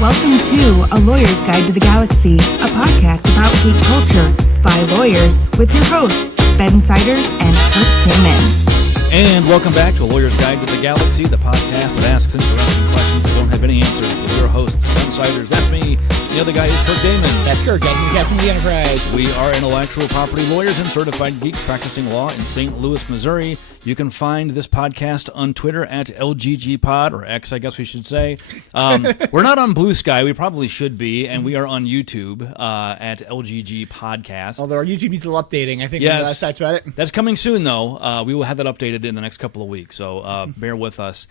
Welcome to A Lawyer's Guide to the Galaxy, a podcast about geek culture by lawyers with your hosts, Ben Siders and Kirk Damon. And welcome back to A Lawyer's Guide to the Galaxy, the podcast that asks interesting questions that don't have any answers, with your hosts, Ben Siders, that's me. The other guy is Kirk Damon. That's Kirk, Captain of the Enterprise. We are intellectual property lawyers and certified geeks practicing law in St. Louis, Missouri. You can find this podcast on Twitter at LGGPod, or X, I guess we should say. We're not on Blue Sky. We probably should be, and we are on YouTube at LGG Podcast. Although our YouTube needs a little updating, I think. Yes, Last talked about it. That's coming soon, though. We will have that updated in the next couple of weeks, so bear with us.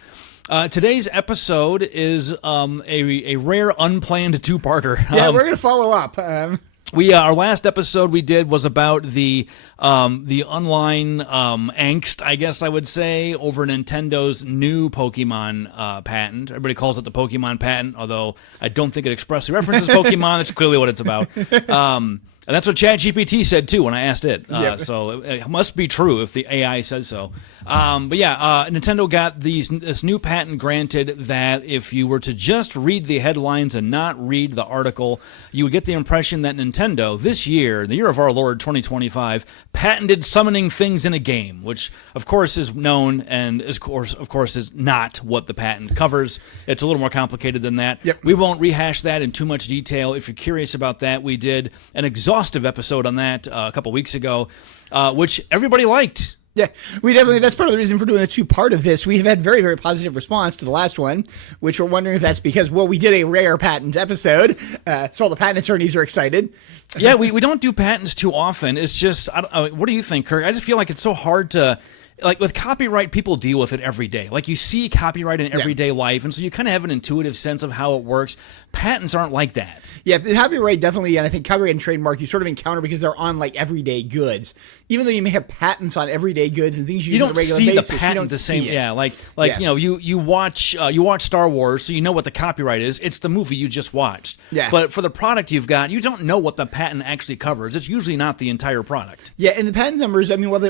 Today's episode is a rare, unplanned two-parter. Yeah, we're going to follow up. Our last episode we did was about the online angst, I guess I would say, over Nintendo's new Pokemon patent. Everybody calls it the Pokemon patent, although I don't think it expressly references Pokemon. That's clearly what it's about. And that's what ChatGPT said, too, when I asked it. So it must be true if the AI says so. Nintendo got this new patent granted that if you were to just read the headlines and not read the article, you would get the impression that Nintendo, this year, the year of our Lord 2025, patented summoning things in a game, which, of course, is known and, of course, is not what the patent covers. It's a little more complicated than that. Yep. We won't rehash that in too much detail. If you're curious about that, we did an exhaustive episode on that a couple weeks ago, which everybody liked. Yeah, that's part of the reason for doing a two-part of this. We have had very, very positive response to the last one, which we're wondering if that's because, well, we did a rare patent episode, so all the patent attorneys are excited. Yeah, we don't do patents too often. It's just, what do you think, Kirk? I just feel like it's so hard to... Like with copyright, people deal with it every day. Like you see copyright in everyday life, and so you kind of have an intuitive sense of how it works. Patents aren't like that. Yeah, copyright definitely, and I think copyright and trademark you sort of encounter because they're on like everyday goods. Even though you may have patents on everyday goods and things you use on a regular basis, you don't see the patent the same. Yeah, like you know, you watch Star Wars, so you know what the copyright is. It's the movie you just watched. Yeah. But for the product you've got, you don't know what the patent actually covers. It's usually not the entire product. Yeah, and the patent numbers. I mean, while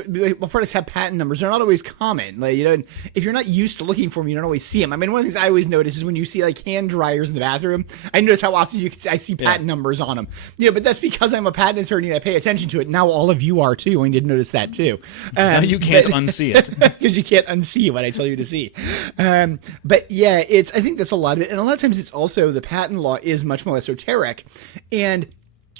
products have patent numbers, they're not always common. Like, you know, if you're not used to looking for them, you don't always see them. I mean, one of the things I always notice is when you see like hand dryers in the bathroom, I notice how often I see patent numbers on them. You know, but that's because I'm a patent attorney and I pay attention to it. Now all of you are too, and you did notice that too. Now you can't unsee it because you can't unsee what I tell you to see. But yeah, I think that's a lot of it, and a lot of times it's also the patent law is much more esoteric, and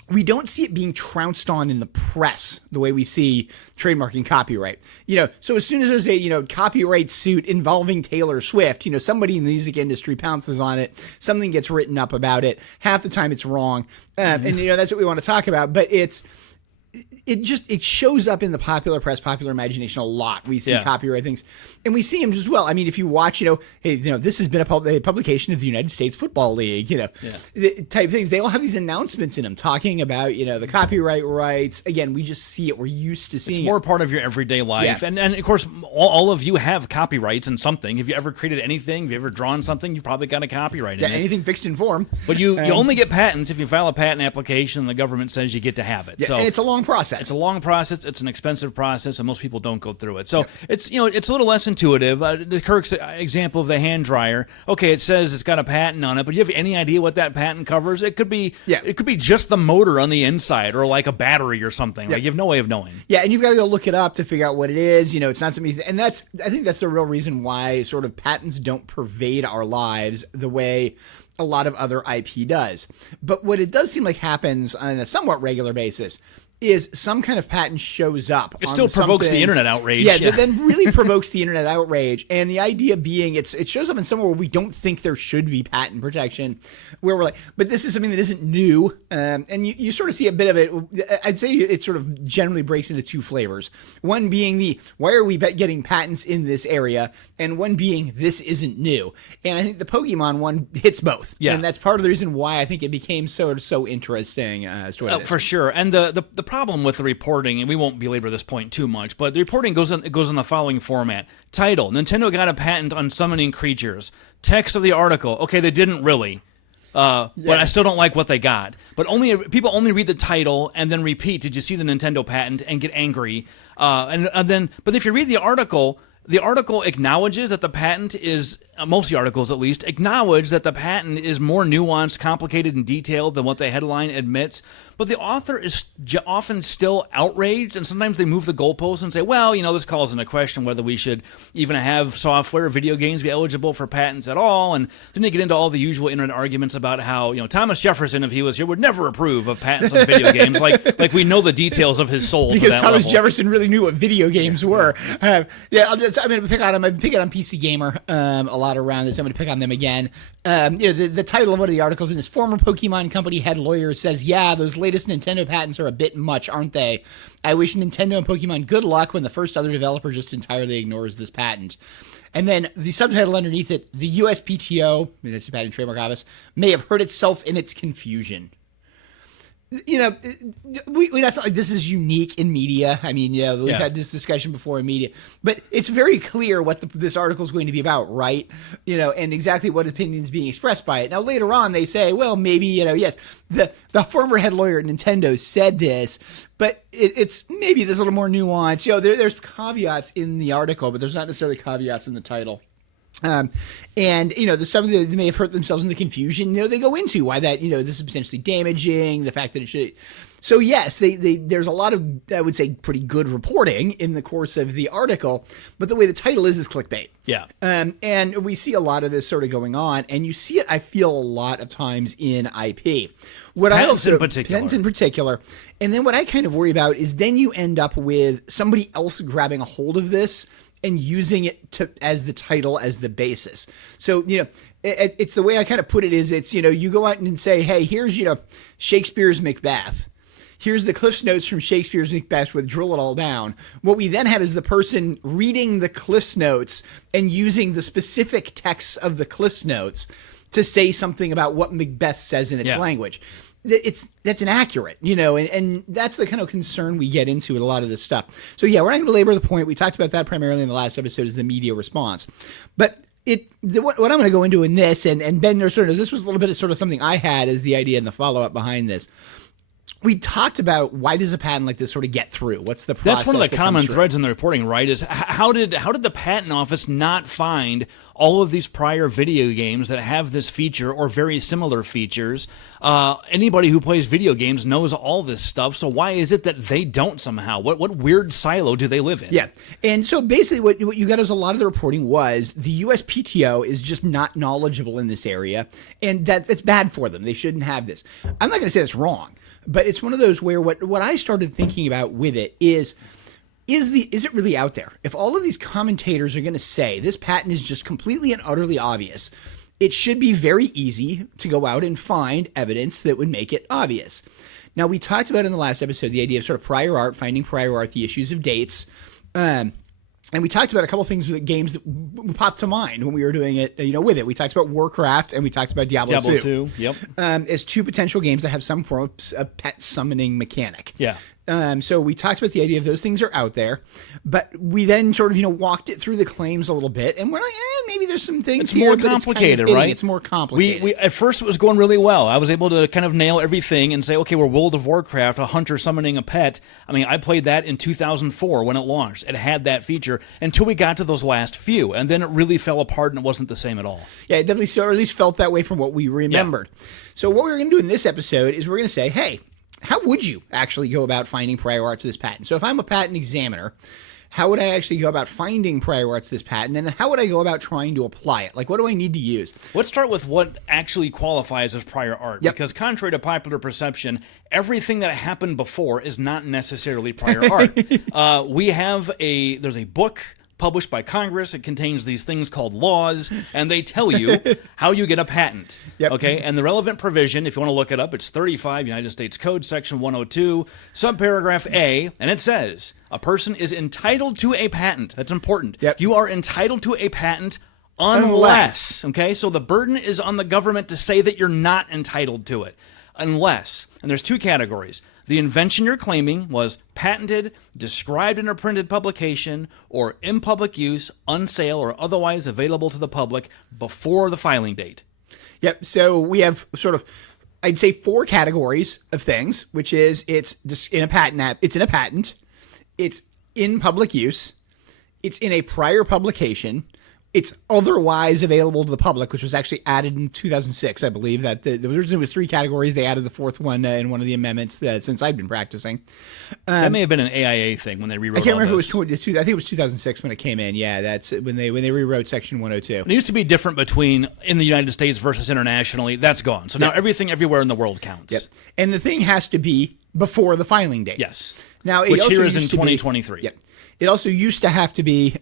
we don't see it being trounced on in the press the way we see trademark and copyright. You know, so as soon as there's a, copyright suit involving Taylor Swift, somebody in the music industry pounces on it, something gets written up about it. Half the time it's wrong. And that's what we want to talk about. But it shows up in the popular press, popular imagination a lot. We see copyright things, and we see them as well. I mean, if you watch, this has been a publication of the United States Football League, type things. They all have these announcements in them talking about, the copyright rights. Again, we just see it. We're used to seeing it. It's more part of your everyday life. Yeah. And of course, all of you have copyrights in something. Have you ever created anything? Have you ever drawn something? You've probably got a copyright in it. Anything fixed in form. But you only get patents if you file a patent application and the government says you get to have it. Yeah, so and it's a long process. It's a long process. It's an expensive process, and most people don't go through it. So it's a little less intuitive. Kirk's example of the hand dryer. Okay, it says it's got a patent on it, but do you have any idea what that patent covers? It could be just the motor on the inside, or like a battery or something. Like you have no way of knowing. Yeah, and you've got to go look it up to figure out what it is. It's not something, and I think that's the real reason why sort of patents don't pervade our lives the way a lot of other IP does. But what it does seem like happens on a somewhat regular basis is some kind of patent shows up. It still provokes the internet outrage. Yeah, that then really provokes the internet outrage. And the idea being it shows up in somewhere where we don't think there should be patent protection, where we're like, but this is something that isn't new. And you sort of see a bit of it. I'd say it sort of generally breaks into two flavors. One being why are we getting patents in this area? And one being, this isn't new. And I think the Pokemon one hits both. Yeah. And that's part of the reason why I think it became so interesting as to what it is. For sure. And the problem with the reporting, and we won't belabor this point too much, but the reporting goes in the following format. Title: Nintendo got a patent on summoning creatures. Text of the article: okay, they didn't really. But I still don't like what they got. But people only read the title and then repeat, did you see the Nintendo patent, and get angry. But if you read the article acknowledges that the patent is most of the articles at least, acknowledge that the patent is more nuanced, complicated, and detailed than what the headline admits. But the author is often still outraged, and sometimes they move the goalposts and say, well, this calls into question whether we should even have software or video games be eligible for patents at all. And then they get into all the usual internet arguments about how, Thomas Jefferson, if he was here, would never approve of patents on video games. Like we know the details of his soul. Because to that Thomas level. Jefferson really knew what video games were. I'm going to pick on him. I've been picking on PC Gamer a lot around this. I'm going to pick on them again. The title of one of the articles in this: former Pokemon company head lawyer says, yeah, those latest Nintendo patents are a bit much, aren't they? I wish Nintendo and Pokemon good luck when the first other developer just entirely ignores this patent. And then the subtitle underneath it: the USPTO, that's the Patent and Trademark Office, may have hurt itself in its confusion. That's not like this is unique in media. I mean, we've had this discussion before in media, but it's very clear what this article is going to be about, right? And exactly what opinion is being expressed by it. Now, later on, they say, well, maybe, yes, the former head lawyer at Nintendo said this, but it's maybe there's a little more nuance. There's caveats in the article, but there's not necessarily caveats in the title. And the stuff that they may have hurt themselves in the confusion, they go into why that, this is potentially damaging, the fact that it should. So yes, there's a lot of, I would say, pretty good reporting in the course of the article, but the way the title is clickbait. Yeah. And we see a lot of this sort of going on, and you see it, I feel, a lot of times in IP. Patents in particular. And then what I kind of worry about is then you end up with somebody else grabbing a hold of this and using it as the title, as the basis. So, it's the way I kind of put it is it's, you go out and say, hey, here's, Shakespeare's Macbeth. Here's the Cliff's Notes from Shakespeare's Macbeth with drill it all down. What we then have is the person reading the Cliff's Notes and using the specific texts of the Cliff's Notes to say something about what Macbeth says in its language. That's inaccurate, and that's the kind of concern we get into with a lot of this stuff. So we're not going to belabor the point. We talked about that primarily in the last episode, is the media response. But what I'm going to go into in this, and Ben sort of, this was a little bit of sort of something I had as the idea and the follow-up behind this. We talked about why does a patent like this sort of get through? What's the process? That's one of the common threads in the reporting, right? Is how did the patent office not find all of these prior video games that have this feature or very similar features? Anybody who plays video games knows all this stuff. So why is it that they don't somehow? What weird silo do they live in? Yeah, and so basically what you got is a lot of the reporting was the USPTO is just not knowledgeable in this area, and that's bad for them. They shouldn't have this. I'm not going to say that's wrong. But it's one of those where what I started thinking about with it is it really out there? If all of these commentators are going to say this patent is just completely and utterly obvious, it should be very easy to go out and find evidence that would make it obvious. Now, we talked about in the last episode the idea of sort of prior art, finding prior art, the issues of dates. And we talked about a couple of things with games that popped to mind when we were doing it, with it. We talked about Warcraft and we talked about Diablo 2. Yep. As two potential games that have some form of pet summoning mechanic. Yeah. So we talked about the idea of those things are out there, but we then sort of, walked it through the claims a little bit, and we're like, maybe there's some things here, more complicated, right? It's more complicated. We at first it was going really well. I was able to kind of nail everything and say, okay, we're World of Warcraft, a hunter summoning a pet. I mean, I played that in 2004 when it launched. It had that feature until we got to those last few, and then it really fell apart and it wasn't the same at all. Yeah, it definitely, or at least felt that way from what we remembered. Yeah. So what we're going to do in this episode is we're going to say, hey, how would you actually go about finding prior art to this patent? So if I'm a patent examiner, how would I actually go about finding prior art to this patent? And then how would I go about trying to apply it? Like, what do I need to use? Let's start with what actually qualifies as prior art. Yep. Because contrary to popular perception, everything that happened before is not necessarily prior art. There's a book published by Congress. It contains these things called laws, and they tell you how you get a patent. Yep. Okay, and the relevant provision, if you want to look it up, it's 35 United States Code, Section 102, subparagraph A, and it says, a person is entitled to a patent. That's important. Yep. You are entitled to a patent unless, okay, so the burden is on the government to say that you're not entitled to it. Unless, and there's two categories. The invention you're claiming was patented, described in a printed publication, or in public use, on sale, or otherwise available to the public before the filing date. Yep. So we have sort of, I'd say, four categories of things, which is it's just in a patent, it's in public use, it's in a prior publication, it's otherwise available to the public, which was actually added in 2006, I believe. That the originally was 3 categories. They added the 4th one in one of the amendments since I've been practicing. That may have been an AIA thing when they rewrote. I can't remember this. if it was. I think it was 2006 when it came in. Yeah, that's when they rewrote Section 102. It used to be different between in the United States versus internationally. That's gone. So now everything everywhere in the world counts. Yep. And the thing has to be before the filing date. Yes. Now, which also here is in used to be- 2023. Yep. It also used to have to be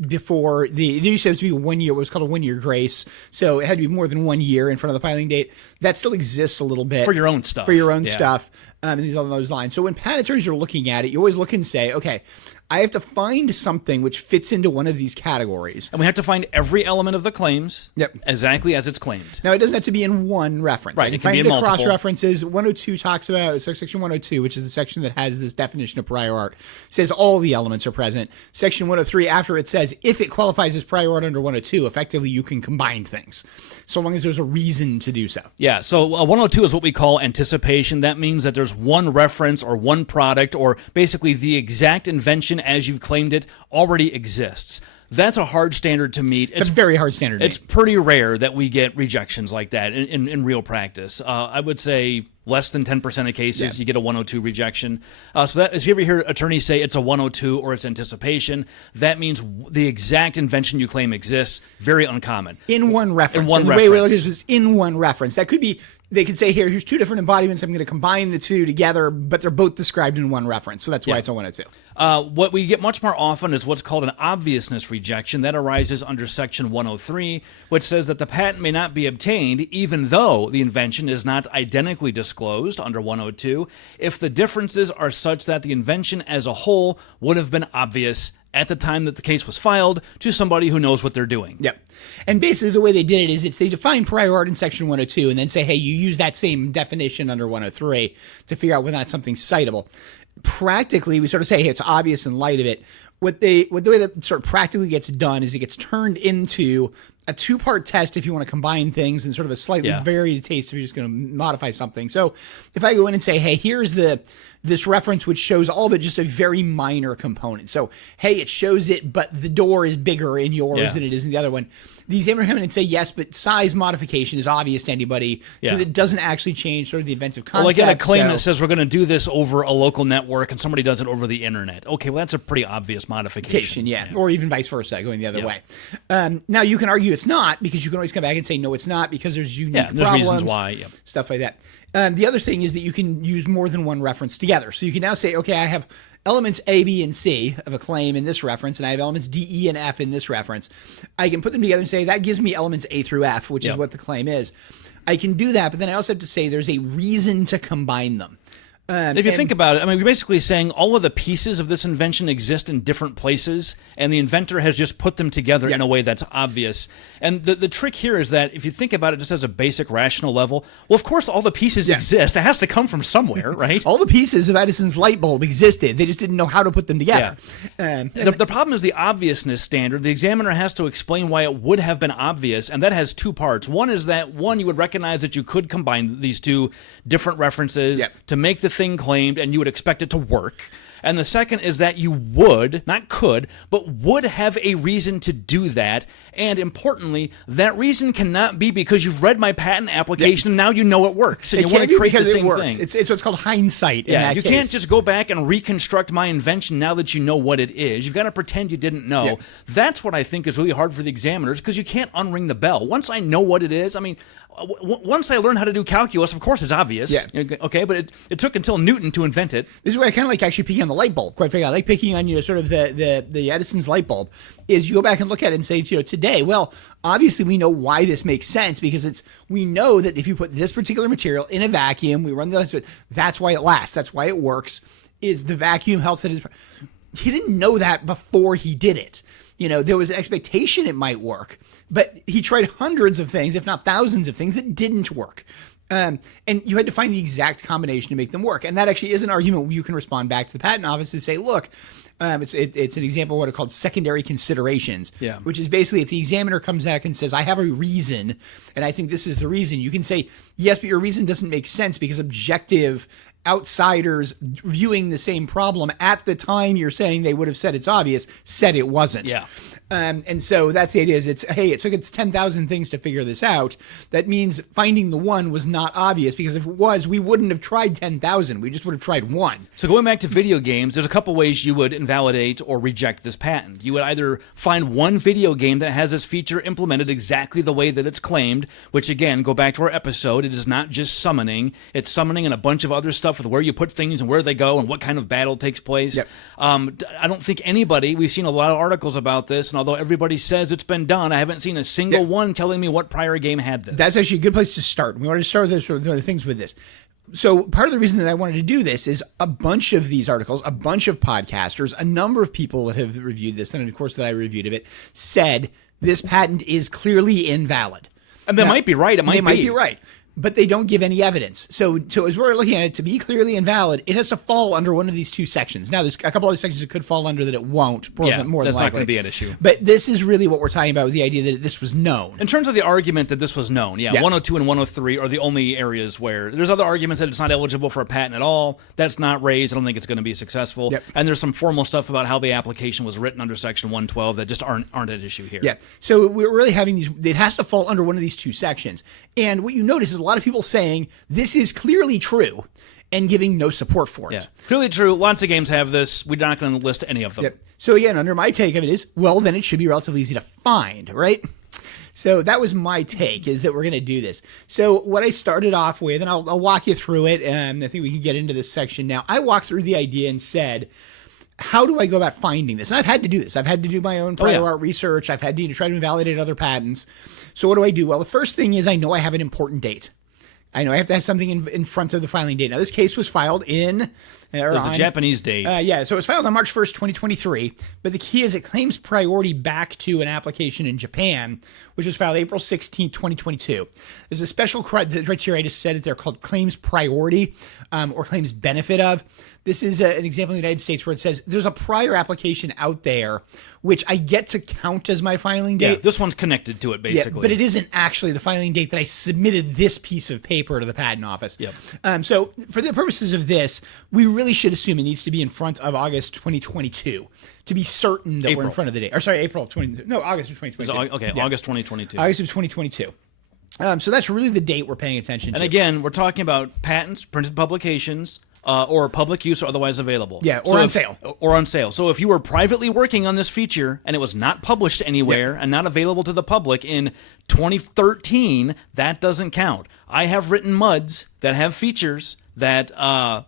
before it used to have to be 1 year. What was called a 1 year grace. So it had to be more than 1 year in front of the filing date. That still exists a little bit For your own stuff. For your own Yeah. stuff. And these on those lines. So when patent attorneys are looking at it, you always look and say, okay, I have to find something which fits into one of these categories. And we have to find every element of the claims exactly as it's claimed. Now, it doesn't have to be in one reference. Right, I can it can find be it in across multiple. references. 102 talks about, so Section 102, which is the section that has this definition of prior art, says all the elements are present. Section 103, after it says, if it qualifies as prior art under 102, effectively you can combine things, so long as there's a reason to do so. Yeah, so 102 is what we call anticipation. That means that there's one reference or one product or basically the exact invention as you've claimed it already exists. That's a hard standard to meet. It's a very hard standard to It's pretty rare that we get rejections like that in real practice. I would say less than 10% of cases you get a 102 rejection. So that if you ever hear attorneys say it's a 102 or it's anticipation, that means the exact invention you claim exists. Very uncommon. In one reference. In one and the way we reference. look at this is in one reference. That could be, they could say, here's 2 different embodiments. I'm going to combine the 2 together, but they're both described in one reference. So that's why it's a 102. What we get much more often is what's called an obviousness rejection. That arises under Section 103, which says that the patent may not be obtained even though the invention is not identically disclosed under 102 if the differences are such that the invention as a whole would have been obvious at the time that the case was filed to somebody who knows what they're doing. Yep. And basically the way they did it is they define prior art in Section 102 and then say, hey, you use that same definition under 103 to figure out whether or not something's citable. Practically, we sort of say, hey, it's obvious in light of it. The way that sort of practically gets done is it gets turned into a 2-part test if you want to combine things and sort of a slightly varied taste if you're just going to modify something. So if I go in and say, hey, here's this reference which shows all but just a very minor component. So, hey, it shows it, but the door is bigger in yours than it is in the other one. The examiner come in and say, yes, but size modification is obvious to anybody because it doesn't actually change sort of the inventive concept. Well, like in a claim that says we're going to do this over a local network and somebody does it over the internet. Okay, well, that's a pretty obvious modification. Or even vice versa, going the other way. Now, you can argue it's not because you can always come back and say, no, it's not because there's unique there's problems, reasons why. Stuff like that. The other thing is that you can use more than one reference together. So you can now say, okay, I have elements A, B, and C of a claim in this reference, and I have elements D, E, and F in this reference. I can put them together and say, that gives me elements A through F, which is what the claim is. I can do that, but then I also have to say there's a reason to combine them. If you think about it, I mean, we're basically saying all of the pieces of this invention exist in different places, and the inventor has just put them together in a way that's obvious. And the trick here is that if you think about it just as a basic rational level, well, of course, all the pieces exist. It has to come from somewhere, right? All the pieces of Edison's light bulb existed. They just didn't know how to put them together. The problem is the obviousness standard. The examiner has to explain why it would have been obvious, and that has 2 parts. One is that, you would recognize that you could combine these 2 different references to make the thing claimed, and you would expect it to work. And the second is that you would, not could, but would have a reason to do that. And importantly, that reason cannot be because you've read my patent application and now you know it works. And It you want can't to be create the because same it works. thing. It's what's called hindsight in that you case. can't just go back and reconstruct my invention now that you know what it is. You've got to pretend you didn't know. Yeah. That's what I think is really hard for the examiners because you can't unring the bell. Once I know what it is, I mean, once I learn how to do calculus, of course it's obvious. Yeah. Okay, but it took until Newton to invent it. This is where I kind of like actually picking on the light bulb, quite frankly. I like picking on, sort of the Edison's light bulb, is you go back and look at it and say, today, well, obviously we know why this makes sense because we know that if you put this particular material in a vacuum, we run the electricity, that's why it lasts, that's why it works, is the vacuum helps it. He didn't know that before he did it. There was an expectation it might work, but he tried hundreds of things, if not thousands of things that didn't work. And you had to find the exact combination to make them work. And that actually is an argument where you can respond back to the patent office and say, look, It's an example of what are called secondary considerations, Yeah. which is basically if the examiner comes back and says, I have a reason, and I think this is the reason, you can say, yes, but your reason doesn't make sense because objective outsiders viewing the same problem at the time you're saying they would have said it's obvious, said it wasn't. Yeah. And so that's the idea is it took its 10,000 things to figure this out. That means finding the one was not obvious because if it was, we wouldn't have tried 10,000. We just would have tried one. So going back to video games, there's a couple ways you would invalidate or reject this patent. You would either find one video game that has this feature implemented exactly the way that it's claimed, which again, go back to our episode, it is not just summoning, it's summoning and a bunch of other stuff with where you put things and where they go and what kind of battle takes place. Yep. I don't think anybody, we've seen a lot of articles about this, and although everybody says it's been done, I haven't seen a single one telling me what prior game had this. That's actually a good place to start. We want to start with sort of the things with this. So part of the reason that I wanted to do this is a bunch of these articles, a bunch of podcasters, a number of people that have reviewed this, and of course that I reviewed of it, said this patent is clearly invalid. And they might be right. It might be. They might be right. But they don't give any evidence. So as we're looking at it, to be clearly invalid, it has to fall under one of these two sections. Now, there's a couple other sections it could fall under that it won't. More than that's likely. not going to be an issue. But this is really what we're talking about with the idea that this was known. In terms of the argument that this was known, 102 and 103 are the only areas where there's other arguments that it's not eligible for a patent at all. That's not raised. I don't think it's going to be successful. Yep. And there's some formal stuff about how the application was written under Section 112 that just aren't at issue here. Yeah. So we're really having these, it has to fall under one of these two sections. And what you notice is a lot of people saying, this is clearly true, and giving no support for it. Yeah, clearly true. Lots of games have this. We're not going to list any of them. Yep. So again, under my take of it is, well, then it should be relatively easy to find, right? So that was my take, is that we're going to do this. So what I started off with, and I'll walk you through it, and I think we can get into this section now. I walked through the idea and said, how do I go about finding this? And I've had to do this. I've had to do my own prior art research. I've had to try to invalidate other patents. So what do I do? Well, the first thing is I know I have an important date. I know I have to have something in front of the filing date. Now, this case was filed in... There's a Japanese date. So it was filed on March 1st, 2023. But the key is it claims priority back to an application in Japan, which was filed April 16th, 2022. There's a special criteria, I just said it there, called claims priority or claims benefit of. This is an example in the United States where it says there's a prior application out there which I get to count as my filing date. Yeah, this one's connected to it, basically. Yeah, but it isn't actually the filing date that I submitted this piece of paper to the patent office. Yep. So for the purposes of this, we really should assume it needs to be in front of August 2022 to be certain that we're in front of the date. Or sorry, August of 2022. So, okay, yeah. August 2022. August of 2022. So that's really the date we're paying attention to. And again, we're talking about patents, printed publications, or public use or otherwise available. Yeah, or on sale. Or on sale. So if you were privately working on this feature and it was not published anywhere and not available to the public in 2013, that doesn't count. I have written MUDs that have features that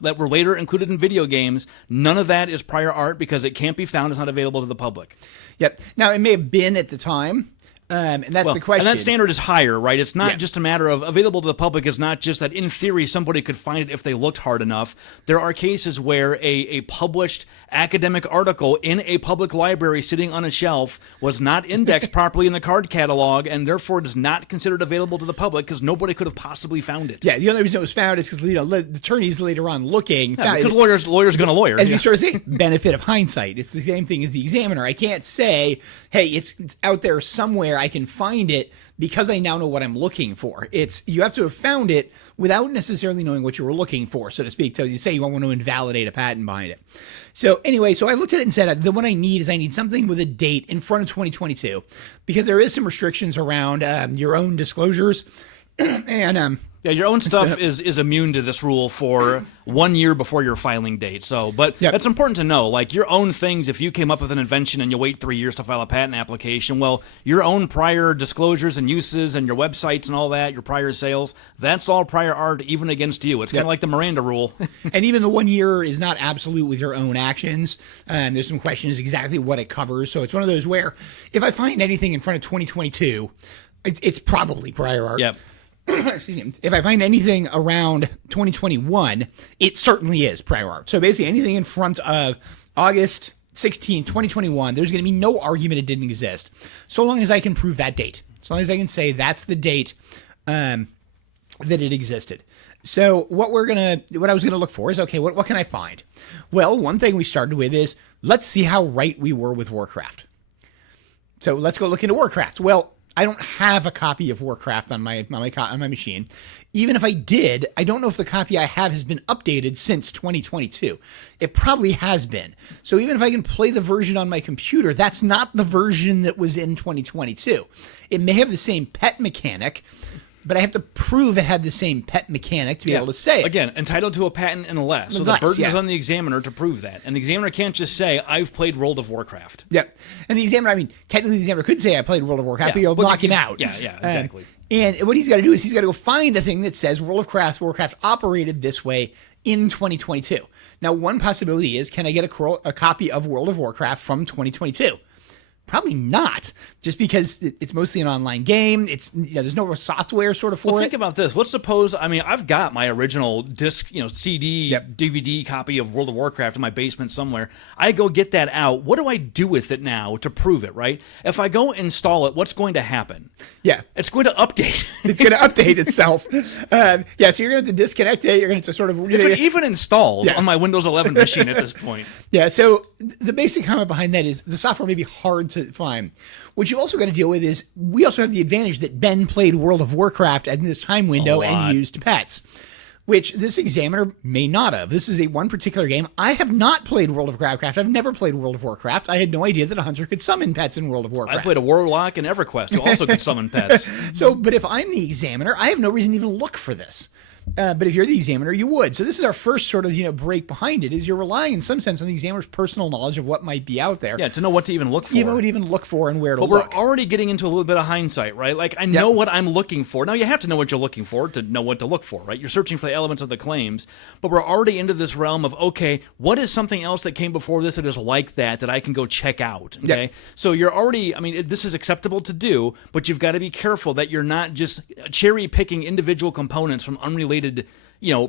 were later included in video games. None of that is prior art because it can't be found. It's not available to the public. Yep. Now, it may have been at the time. And that's the question. And that standard is higher, right? It's not just a matter of available to the public is not just that in theory somebody could find it if they looked hard enough. There are cases where a published academic article in a public library sitting on a shelf was not indexed properly in the card catalog and therefore it is not considered available to the public because nobody could have possibly found it. Yeah, the only reason it was found is because the attorneys later on looking. Yeah, because lawyers going to lawyer. As we sort of say, benefit of hindsight. It's the same thing as the examiner. I can't say, hey, it's out there somewhere. I can find it because I now know what I'm looking for. You have to have found it without necessarily knowing what you were looking for, so to speak. So you say you want to invalidate a patent behind it. So anyway, so I looked at it and said, the one I need something with a date in front of 2022 because there is some restrictions around your own disclosures and your own stuff is immune to this rule for 1 year before your filing date. So, but that's important to know. Like your own things, if you came up with an invention and you wait 3 years to file a patent application, well, your own prior disclosures and uses and your websites and all that, your prior sales, that's all prior art, even against you. It's kind of like the Miranda rule. And even the 1 year is not absolute with your own actions. There's some questions exactly what it covers. So it's one of those where if I find anything in front of 2022, it's probably prior art. Yep. If I find anything around 2021, it certainly is prior art. So basically anything in front of August 16, 2021, there's going to be no argument it didn't exist. So long as I can prove that date. So long as I can say that's the date that it existed. So what I was gonna look for is, okay, what can I find? Well, one thing we started with is, let's see how right we were with Warcraft. So let's go look into Warcraft. Well, I don't have a copy of Warcraft on my machine. Even if I did, I don't know if the copy I have has been updated since 2022. It probably has been. So even if I can play the version on my computer, that's not the version that was in 2022. It may have the same pet mechanic, but I have to prove it had the same pet mechanic to be able to say it. Again, entitled to a patent and a less. So the burden is on the examiner to prove that. And the examiner can't just say, I've played World of Warcraft. Yeah. And the examiner, technically the examiner could say, I played World of Warcraft, but you'll knock him out. Yeah, exactly. And what he's got to do is he's got to go find a thing that says Warcraft operated this way in 2022. Now, one possibility is, can I get a copy of World of Warcraft from 2022? Probably not, just because it's mostly an online game. It's there's no software sort of for it. Think about this. Let's suppose, I've got my original disc, CD, DVD copy of World of Warcraft in my basement somewhere. I go get that out. What do I do with it now to prove it, right? If I go install it, what's going to happen? Yeah. It's going to update. It's going to update itself. So you're going to have to disconnect it. You're going to sort of... If it even installs on my Windows 11 machine at this point. Yeah, so the basic comment behind that is the software may be hard to find. What you've also got to deal with is we also have the advantage that Ben played World of Warcraft in this time window and used pets, which this examiner may not have. This is one particular game. I have not played World of Warcraft. I've never played World of Warcraft. I had no idea that a hunter could summon pets in World of Warcraft. I played a warlock in EverQuest who also could summon pets. But if I'm the examiner, I have no reason to even look for this. But if you're the examiner, you would. So this is our first sort of, break behind it, is you're relying in some sense on the examiner's personal knowledge of what might be out there. Yeah, to know what to even look for. Even look for and where to look. But we're already getting into a little bit of hindsight, right? Like, I know what I'm looking for. Now, you have to know what you're looking for to know what to look for, right? You're searching for the elements of the claims, but we're already into this realm of, okay, what is something else that came before this that is like that I can go check out, okay? Yep. So you're already, this is acceptable to do, but you've got to be careful that you're not just cherry-picking individual components from unrelated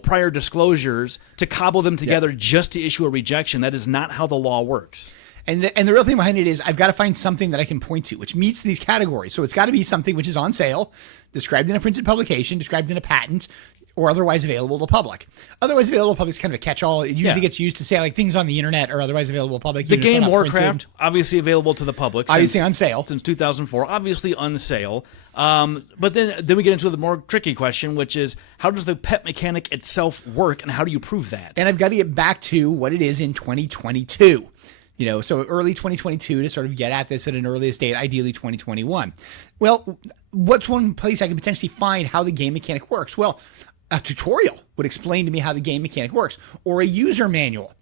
prior disclosures to cobble them together just to issue a rejection. That is not how the law works. And the real thing behind it is I've got to find something that I can point to, which meets these categories. So it's got to be something which is on sale, described in a printed publication, described in a patent, or otherwise available to public. Otherwise available to public is kind of a catch-all. It usually gets used to say like things on the internet are otherwise available to public. The game Warcraft, obviously available to the public. Obviously on sale. Since 2004, obviously on sale. But then we get into the more tricky question, which is how does the pet mechanic itself work and how do you prove that? And I've got to get back to what it is in 2022. So early 2022 to sort of get at this at an earliest date, ideally 2021. Well, what's one place I can potentially find how the game mechanic works? Well, a tutorial would explain to me how the game mechanic works, or a user manual.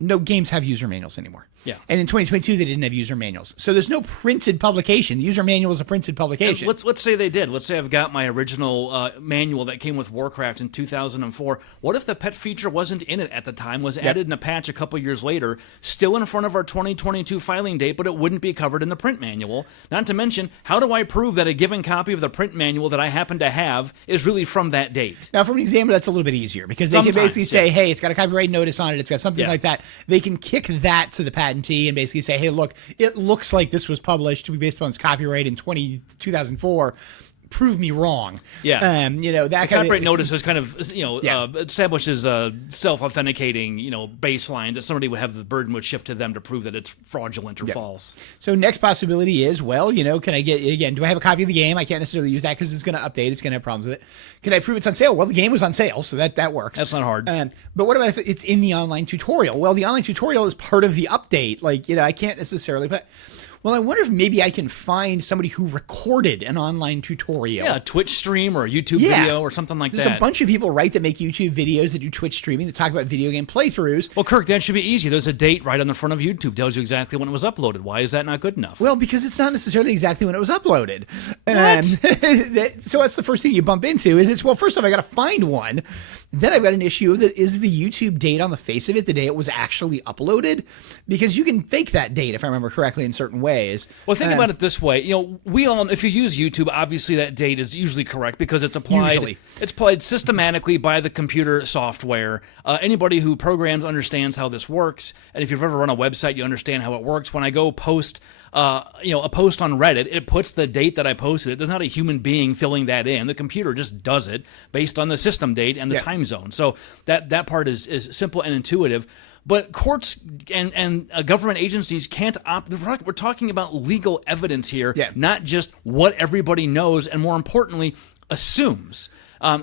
No games have user manuals anymore. Yeah. And in 2022, they didn't have user manuals. So there's no printed publication. The user manual is a printed publication. Let's say they did. Let's say I've got my original manual that came with Warcraft in 2004. What if the pet feature wasn't in it at the time, was added in a patch a couple years later, still in front of our 2022 filing date, but it wouldn't be covered in the print manual? Not to mention, how do I prove that a given copy of the print manual that I happen to have is really from that date? Now, from an examiner, that's a little bit easier because they can basically say, hey, it's got a copyright notice on it. It's got something like that. They can kick that to the patentee and basically say, hey, look, it looks like this was published to be based on its copyright in 2004. Prove me wrong. Yeah. That copyright notice is kind of, establishes a self-authenticating, baseline that somebody would have the burden would shift to them to prove that it's fraudulent or false. So next possibility is, can I get, again, do I have a copy of the game? I can't necessarily use that because it's going to update. It's going to have problems with it. Can I prove it's on sale? Well, the game was on sale, so that works. That's not hard. But what about if it's in the online tutorial? Well, the online tutorial is part of the update. I can't necessarily put... Well, I wonder if maybe I can find somebody who recorded an online tutorial. Yeah, a Twitch stream or a YouTube video or something like that. There's a bunch of people, right, that make YouTube videos that do Twitch streaming that talk about video game playthroughs. Well, Kirk, that should be easy. There's a date right on the front of YouTube. Tells you exactly when it was uploaded. Why is that not good enough? Well, because it's not necessarily exactly when it was uploaded. What? So that's the first thing you bump into is first off, I got to find one. Then I've got an issue that is the YouTube date on the face of it the day it was actually uploaded, because you can fake that date, if I remember correctly, in certain ways. ways. Well, think about it this way. We all, if you use YouTube, obviously that date is usually correct because it's applied. Usually. It's applied systematically by the computer software. Anybody who programs understands how this works, and if you've ever run a website, you understand how it works. When I go post, a post on Reddit, it puts the date that I posted. There's not a human being filling that in. The computer just does it based on the system date and the time zone. So that part is simple and intuitive. But courts and government agencies can't we're talking about legal evidence here, not just what everybody knows, and more importantly, assumes.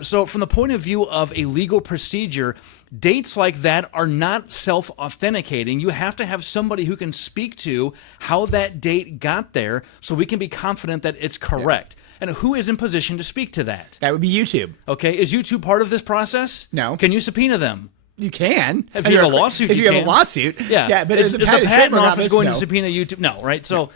So from the point of view of a legal procedure, dates like that are not self-authenticating. You have to have somebody who can speak to how that date got there so we can be confident that it's correct. And who is in position to speak to that? That would be YouTube. Okay, is YouTube part of this process? No. Can you subpoena them? You can. If you have a lawsuit, if you have a lawsuit, but is the patent office going to subpoena YouTube? No, right? So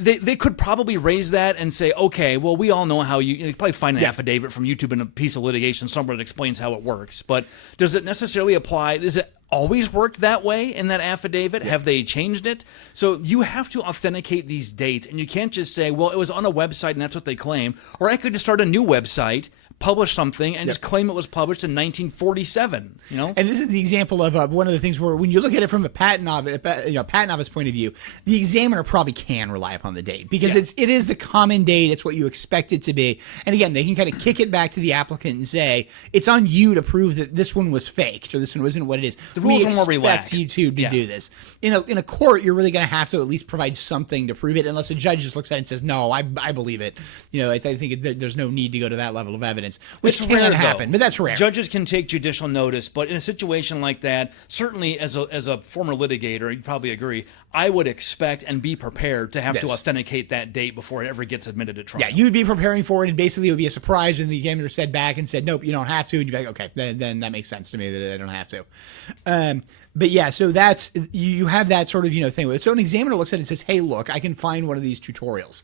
they could probably raise that and say, okay, well, we all know how you probably find an affidavit from YouTube in a piece of litigation somewhere that explains how it works. But does it necessarily apply? Does it always work that way in that affidavit? Have they changed it? So you have to authenticate these dates, and you can't just say, well, it was on a website and that's what they claim. Or I could just start a new website, publish something, and just claim it was published in 1947. And this is the example of one of the things where, when you look at it from a patent office point of view, the examiner probably can rely upon the date because it is the common date. It's what you expect it to be. And again, they can kind of kick it back to the applicant and say, it's on you to prove that this one was faked or this one wasn't what it is. The rules are more relaxed. We expect YouTube to do this. In a court, you're really going to have to at least provide something to prove it, unless a judge just looks at it and says, no, I believe it. I think there's no need to go to that level of evidence. Which can happen, but that's rare. Judges can take judicial notice, but in a situation like that, certainly as a former litigator, you'd probably agree, I would expect and be prepared to have to authenticate that date before it ever gets admitted to trial. Yeah, you'd be preparing for it, and basically it would be a surprise when the examiner said back and said, nope, you don't have to, and you'd be like, okay, then that makes sense to me that I don't have to. But yeah, so that's, you have that sort of, thing. So an examiner looks at it and says, hey, look, I can find one of these tutorials.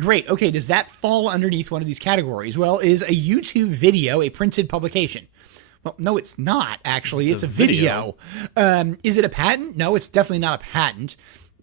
Great. Okay, does that fall underneath one of these categories? Well, is a YouTube video a printed publication? Well, no, it's not, actually. It's a video. Is it a patent? No, it's definitely not a patent.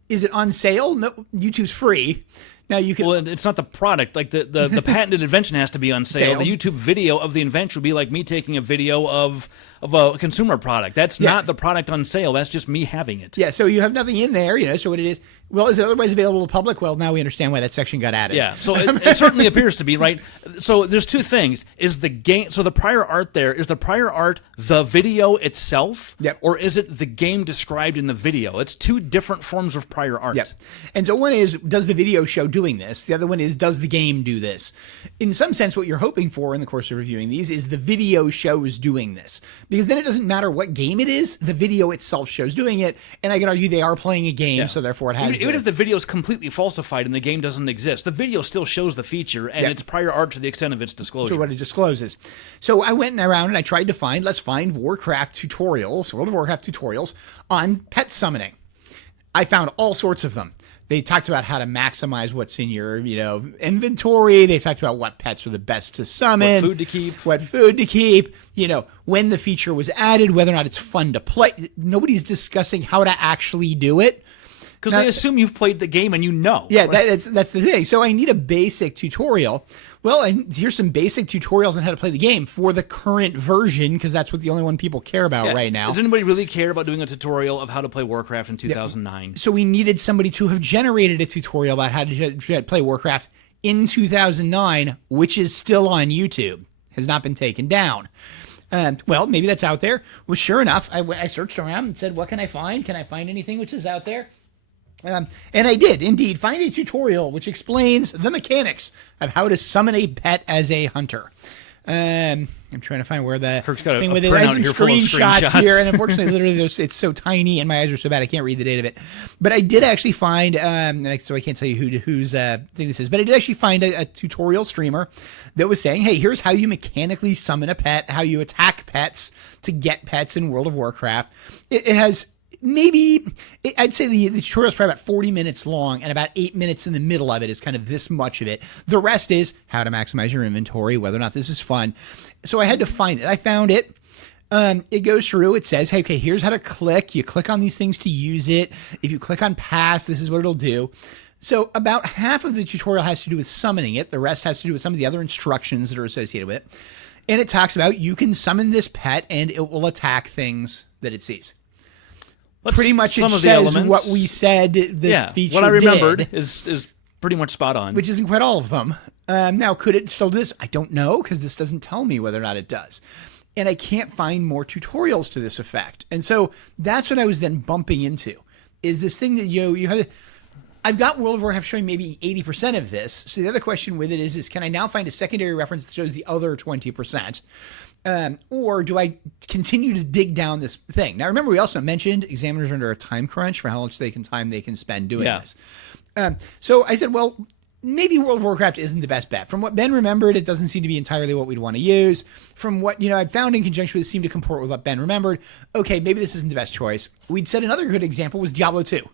Is it on sale? No, YouTube's free. Now you can. Well, it's not the product. Like the patented invention has to be on sale. The YouTube video of the invention would be like me taking a video of a consumer product. That's not the product on sale. That's just me having it. Yeah, so you have nothing in there, so what it is. Well, is it otherwise available to the public? Well, now we understand why that section got added. Yeah, so it certainly appears to be, right? So there's two things. Is the prior art there, is the prior art the video itself? Yep. Or is it the game described in the video? It's two different forms of prior art. Yep. And so one is, does the video show doing this? The other one is, does the game do this? In some sense, what you're hoping for in the course of reviewing these is the video shows doing this. Because then it doesn't matter what game it is, the video itself shows doing it. And I can argue they are playing a game, so therefore it has even if the video is completely falsified and the game doesn't exist, the video still shows the feature, and it's prior art to the extent of its disclosure. So what it discloses. So I went around and I tried to find, let's find Warcraft tutorials, World of Warcraft tutorials on pet summoning. I found all sorts of them. They talked about how to maximize what's in your, inventory. They talked about what pets are the best to summon. What food to keep. When the feature was added, whether or not it's fun to play. Nobody's discussing how to actually do it. Because they assume you've played the game and you know. Yeah, right? That's the thing. So I need a basic tutorial. Well, here's some basic tutorials on how to play the game for the current version, because that's what the only one people care about right now. Does anybody really care about doing a tutorial of how to play Warcraft in 2009? Yeah. So we needed somebody to have generated a tutorial about how to play Warcraft in 2009, which is still on YouTube, has not been taken down. Well, maybe that's out there. Well, sure enough, I searched around and said, what can I find? Can I find anything which is out there? And I did indeed find a tutorial which explains the mechanics of how to summon a pet as a hunter. I'm trying to find where the Kirk's got thing a with it. printout here full of screenshots here, and unfortunately, literally, it's so tiny, and my eyes are so bad I can't read the date of it. But I did actually find, so I can't tell you whose thing this is, but I did actually find a tutorial streamer that was saying, "Hey, here's how you mechanically summon a pet, how you attack pets to get pets in World of Warcraft." It has. I'd say the tutorial is probably about 40 minutes long, and about 8 minutes in the middle of it is kind of this much of it. The rest is how to maximize your inventory, whether or not this is fun. So I had to find it. I found it. It goes through, it says, hey, okay, here's how to click. You click on these things to use it. If you click on pass, this is what it'll do. So about half of the tutorial has to do with summoning it. The rest has to do with some of the other instructions that are associated with it. And it talks about you can summon this pet and it will attack things that it sees. Pretty much it says what we said the feature what I remembered did, is pretty much spot on. which isn't quite all of them. Now, could it still do this? I don't know, because this doesn't tell me whether or not it does. And I can't find more tutorials to this effect. And so that's what I was then bumping into, is this thing that you have. I've got World of Warcraft showing maybe 80% of this. So the other question with it is can I now find a secondary reference that shows the other 20%? Or do I continue to dig down this thing? Now, remember, we also mentioned examiners are under a time crunch for how much time they can spend doing this. So I said, well, maybe World of Warcraft isn't the best bet. From what Ben remembered, it doesn't seem to be entirely what we'd want to use. From what I found in conjunction with it seemed to comport with what Ben remembered. Okay, maybe this isn't the best choice. We'd said another good example was Diablo 2.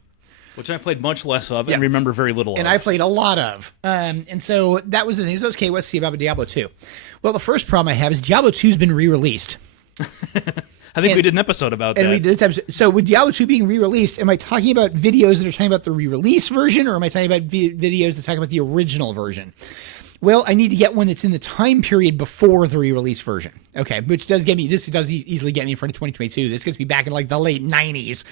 Which I played much less of and remember very little of. And I played a lot of. And so that was the thing. So, okay, let's see about Diablo 2. Well, the first problem I have is Diablo 2's been re-released. I think we did an episode about that. And we did an episode. So with Diablo 2 being re-released, am I talking about videos that are talking about the re-release version, or am I talking about videos that talk about the original version? Well, I need to get one that's in the time period before the re-release version. Okay, which does get me, this does easily get me in front of 2022. This gets me back in like the late 90s.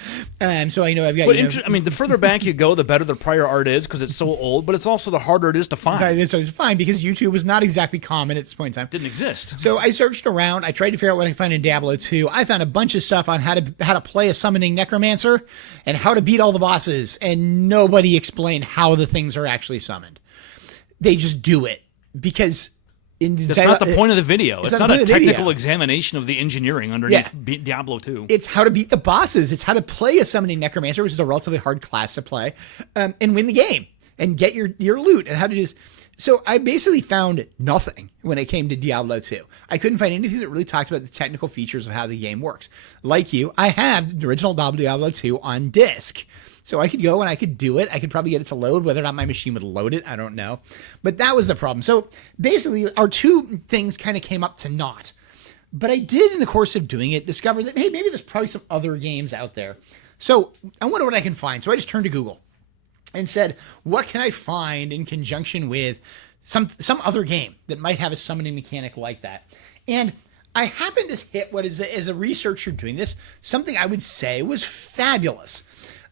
So I know I've got, I mean, the further back you go, the better the prior art is because it's so old, but it's also the harder it is to find. So it's fine because YouTube was not exactly common at this point in time. Didn't exist. So I searched around. I tried to figure out what I could find in Diablo 2. I found a bunch of stuff on how to play a summoning necromancer and how to beat all the bosses, and nobody explained how the things are actually summoned. They just do it. Because that's not the point of the video. It's not a technical examination of the engineering underneath Diablo 2. It's how to beat the bosses. It's how to play a summoning necromancer, which is a relatively hard class to play, and win the game and get your loot and how to do this. So I basically found nothing when it came to Diablo 2. I couldn't find anything that really talks about the technical features of how the game works. Like you, I have the original Diablo 2 on disc. So I could go and I could do it. I could probably get it to load. Whether or not my machine would load it, I don't know. But that was the problem. So basically, our two things kind of came up to naught. But I did, in the course of doing it, discover that, hey, maybe there's probably some other games out there. So I wonder what I can find. So I just turned to Google and said, what can I find in conjunction with some other game that might have a summoning mechanic like that? And I happened to hit what is, as a researcher doing this, something I would say was fabulous.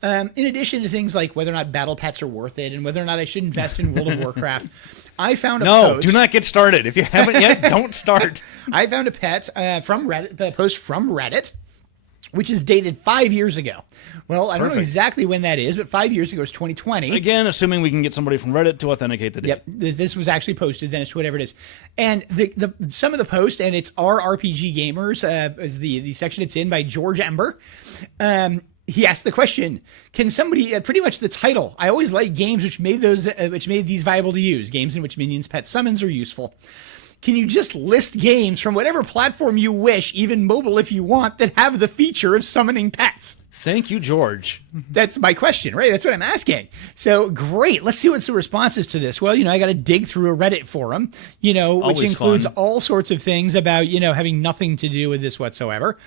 In addition to things like whether or not battle pets are worth it and whether or not I should invest in World of Warcraft, I found a post. No, do not get started. If you haven't yet, don't start. I found a post from Reddit, which is dated 5 years ago. Well, I don't know exactly when that is, but 5 years ago is 2020. Again, assuming we can get somebody from Reddit to authenticate the date. Yep, this was actually posted then, it's whatever it is. And the some of the post, and it's our RPG Gamers, is the section it's in by George Ember. He asked the question, can somebody, pretty much the title, I always like games which made these viable to use, games in which minions, pet summons are useful. Can you just list games from whatever platform you wish, even mobile if you want, that have the feature of summoning pets? Thank you, George. That's my question, right? That's what I'm asking. So great. Let's see what's the responses to this. Well, I got to dig through a Reddit forum, which includes all sorts of things about, having nothing to do with this whatsoever.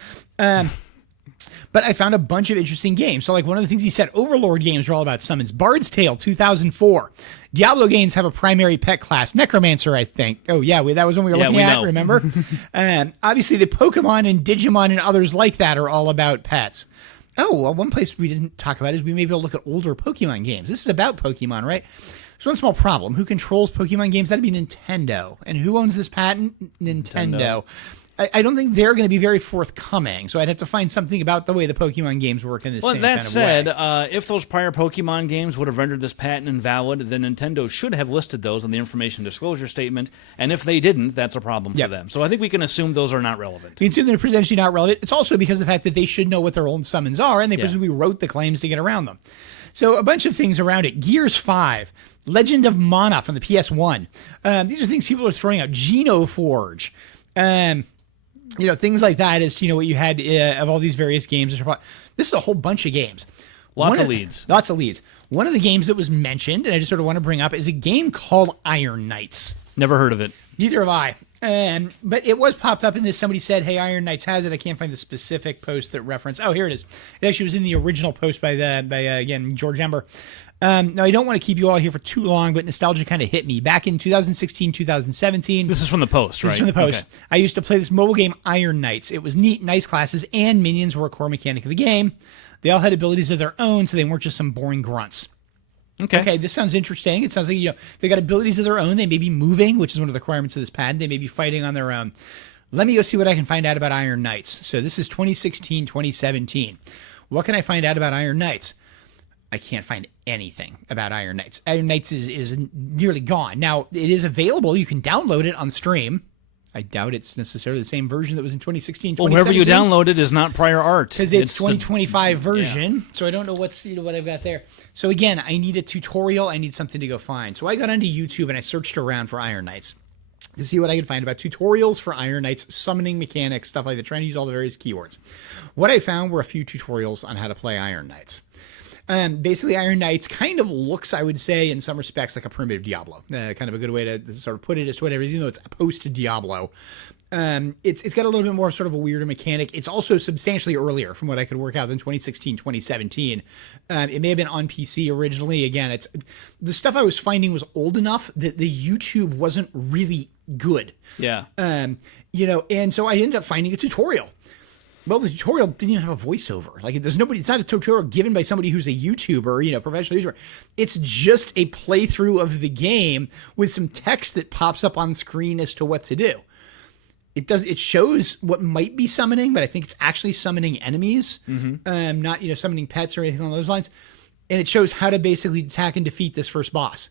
But I found a bunch of interesting games. So like one of the things he said, Overlord games are all about summons. Bard's Tale 2004. Diablo games have a primary pet class. Necromancer, I think. Oh, yeah, that was when we were looking at, remember? Obviously, the Pokemon and Digimon and others like that are all about pets. Oh, well, one place we didn't talk about is we may be able to look at older Pokemon games. This is about Pokemon, right? There's one small problem. Who controls Pokemon games? That'd be Nintendo. And who owns this patent? Nintendo. I don't think they're going to be very forthcoming, so I'd have to find something about the way the Pokemon games work in this same kind of way. Well, that said, if those prior Pokemon games would have rendered this patent invalid, then Nintendo should have listed those on the information disclosure statement, and if they didn't, that's a problem for them. So I think we can assume those are not relevant. We can assume they're potentially not relevant. It's also because of the fact that they should know what their own summons are, and they presumably wrote the claims to get around them. So a bunch of things around it. Gears 5, Legend of Mana from the PS1. These are things people are throwing out. Genoforge. Things like that is, what you had of all these various games. This is a whole bunch of games. Lots of leads. One of the games that was mentioned, and I just sort of want to bring up, is a game called Iron Knights. Never heard of it. Neither have I. But it was popped up in this. Somebody said, "Hey, Iron Knights has it." I can't find the specific post that referenced. Oh, here it is. It actually was in the original post by again George Ember. Now, I don't want to keep you all here for too long, but nostalgia kind of hit me. Back in 2016, 2017. This is from the post, right? This is from the post. Okay. I used to play this mobile game, Iron Knights. It was neat, nice classes, and minions were a core mechanic of the game. They all had abilities of their own, so they weren't just some boring grunts. Okay, this sounds interesting. It sounds like, they got abilities of their own. They may be moving, which is one of the requirements of this pad. They may be fighting on their own. Let me go see what I can find out about Iron Knights. So this is 2016, 2017. What can I find out about Iron Knights? I can't find anything about Iron Knights. Iron Knights is nearly gone. Now, it is available. You can download it on stream. I doubt it's necessarily the same version that was in 2016, 2017. Well, wherever you download it is not prior art. Because it's 2025 version. Yeah. So I don't know what I've got there. So again, I need a tutorial. I need something to go find. So I got onto YouTube and I searched around for Iron Knights to see what I could find about tutorials for Iron Knights, summoning mechanics, stuff like that, trying to use all the various keywords. What I found were a few tutorials on how to play Iron Knights. Basically, Iron Knights kind of looks, I would say, in some respects, like a primitive Diablo. Kind of a good way to sort of put it as to whatever, even though it's post-Diablo. It's got a little bit more sort of a weirder mechanic. It's also substantially earlier from what I could work out than 2016, 2017. It may have been on PC originally. Again, the stuff I was finding was old enough that the YouTube wasn't really good. Yeah. And so I ended up finding a tutorial. Well, the tutorial didn't even have a voiceover. Like, it's not a tutorial given by somebody who's a YouTuber, professional YouTuber. It's just a playthrough of the game with some text that pops up on screen as to what to do. It shows what might be summoning, but I think it's actually summoning enemies, not, summoning pets or anything along those lines. And it shows how to basically attack and defeat this first boss.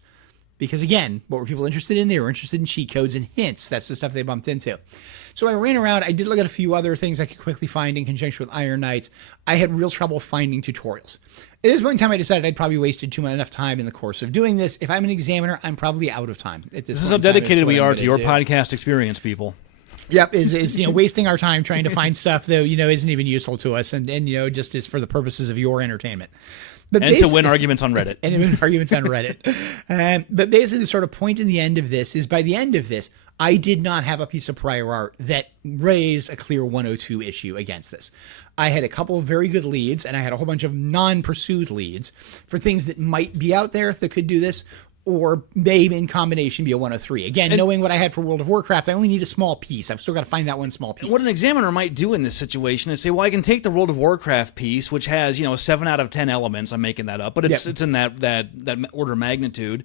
Because again, what were people interested in? They were interested in cheat codes and hints. That's the stuff they bumped into. So I ran around. I did look at a few other things I could quickly find in conjunction with Iron Knights. I had real trouble finding tutorials. It is one time I decided I'd probably wasted enough time in the course of doing this. If I'm an examiner, I'm probably out of time at this point. This is how dedicated we are to your podcast experience, people. Yep, is wasting our time trying to find stuff that isn't even useful to us, and just is for the purposes of your entertainment. But and to win arguments on Reddit. But basically, the sort of point in the end of this is, by the end of this, I did not have a piece of prior art that raised a clear 102 issue against this. I had a couple of very good leads, and I had a whole bunch of non-pursued leads for things that might be out there that could do this, or maybe in combination be a 103. Again, knowing what I had for World of Warcraft, I only need a small piece. I've still got to find that one small piece. What an examiner might do in this situation is say, well, I can take the World of Warcraft piece, which has, 7 out of 10 elements. I'm making that up, but it's in that order of magnitude.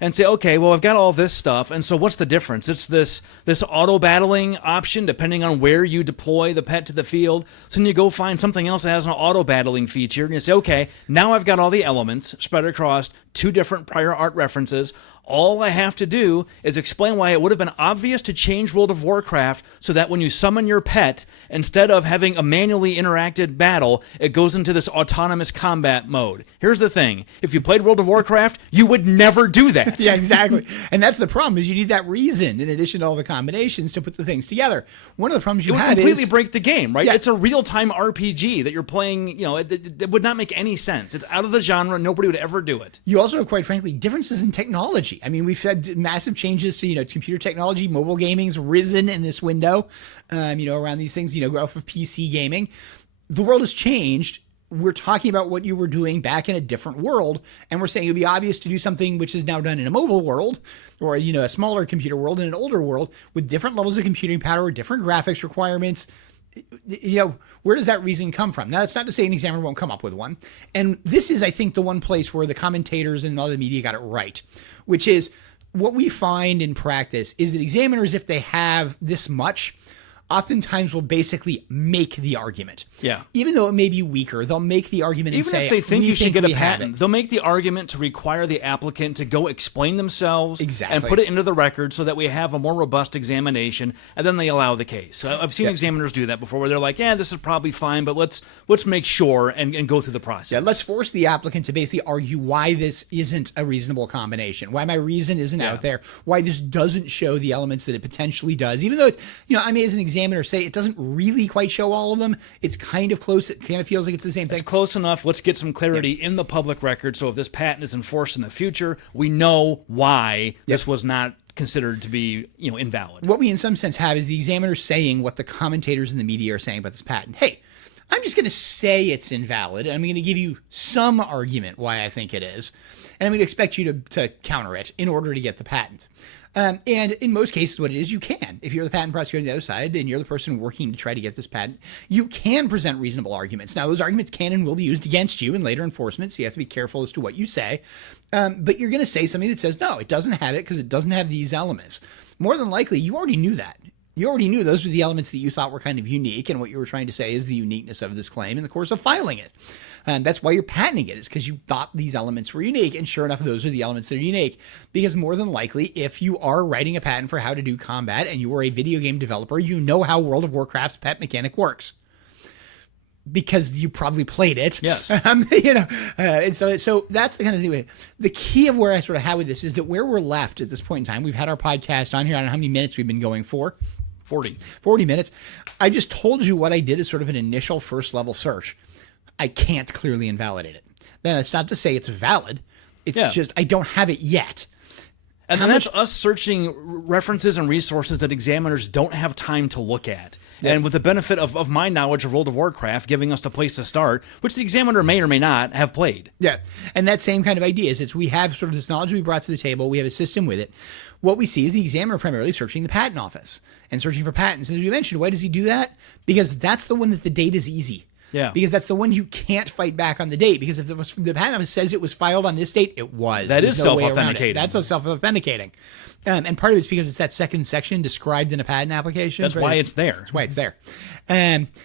And say, okay, well, I've got all this stuff, and so what's the difference? It's this auto-battling option, depending on where you deploy the pet to the field. So then you go find something else that has an auto-battling feature, and you say, okay, now I've got all the elements spread across 2 different prior art references. All I have to do is explain why it would have been obvious to change World of Warcraft so that when you summon your pet, instead of having a manually interacted battle, it goes into this autonomous combat mode. Here's the thing. If you played World of Warcraft, you would never do that. Yeah, exactly. And that's the problem, is you need that reason in addition to all the combinations to put the things together. One of the problems you had is... It would completely break the game, right? Yeah. It's a real-time RPG that you're playing, it would not make any sense. It's out of the genre. Nobody would ever do it. You also have, quite frankly, differences in technology. I mean, we've had massive changes to, computer technology. Mobile gaming's risen in this window, around these things, off of PC gaming. The world has changed. We're talking about what you were doing back in a different world, and we're saying it would be obvious to do something which is now done in a mobile world, or, a smaller computer world, in an older world, with different levels of computing power, different graphics requirements. Where does that reason come from? Now, that's not to say an examiner won't come up with one. And this is, I think, the one place where the commentators and all the media got it right, which is what we find in practice is that examiners, if they have this much, oftentimes will basically make the argument. Yeah. Even though it may be weaker, they'll make the argument and say, even if they think you should get a patent, they'll make the argument to require the applicant to go explain themselves and put it into the record so that we have a more robust examination, and then they allow the case. So I've seen examiners do that before, where they're like, yeah, this is probably fine, but let's make sure and go through the process. Yeah, let's force the applicant to basically argue why this isn't a reasonable combination, why my reason isn't out there, why this doesn't show the elements that it potentially does, even though it's, I may as an examiner say it doesn't really quite show all of them. It's kind of close. It kind of feels like it's the same thing. It's close enough. Let's get some clarity in the public record, so if this patent is enforced in the future, we know why this was not considered to be, invalid. What we in some sense have is the examiner saying what the commentators in the media are saying about this patent. Hey, I'm just going to say it's invalid, and I'm going to give you some argument why I think it is, and I'm going to expect you to counter it in order to get the patent. And in most cases, what it is, you can. If you're the patent prosecutor on the other side and you're the person working to try to get this patent, you can present reasonable arguments. Now, those arguments can and will be used against you in later enforcement, so you have to be careful as to what you say. But you're going to say something that says, no, it doesn't have it because it doesn't have these elements. More than likely, you already knew that. You already knew those were the elements that you thought were kind of unique, and what you were trying to say is the uniqueness of this claim in the course of filing it. That's why you're patenting it, is because you thought these elements were unique, and sure enough, those are the elements that are unique. Because more than likely, if you are writing a patent for how to do combat and you are a video game developer, you know how World of Warcraft's pet mechanic works. Because you probably played it. Yes. And so that's the kind of thing. The key of where I sort of had with this is that where we're left at this point in time, we've had our podcast on here. I don't know how many minutes we've been going for. 40 minutes. I just told you what I did as sort of an initial first level search. I can't clearly invalidate it. Then it's not to say it's valid. It's just I don't have it yet. And then that's us searching references and resources that examiners don't have time to look at. Yeah. And with the benefit of my knowledge of World of Warcraft giving us the place to start, which the examiner may or may not have played. Yeah. And that same kind of idea is we have sort of this knowledge we brought to the table. We have a system with it. What we see is the examiner primarily searching the patent office and searching for patents. As we mentioned, why does he do that? Because that's the one that the date is easy. Yeah. Because that's the one you can't fight back on the date. Because if the patent office says it was filed on this date, it was. That is self-authenticating. That's a self-authenticating. And part of it's because it's that second section described in a patent application. That's why it's there. That's why it's there.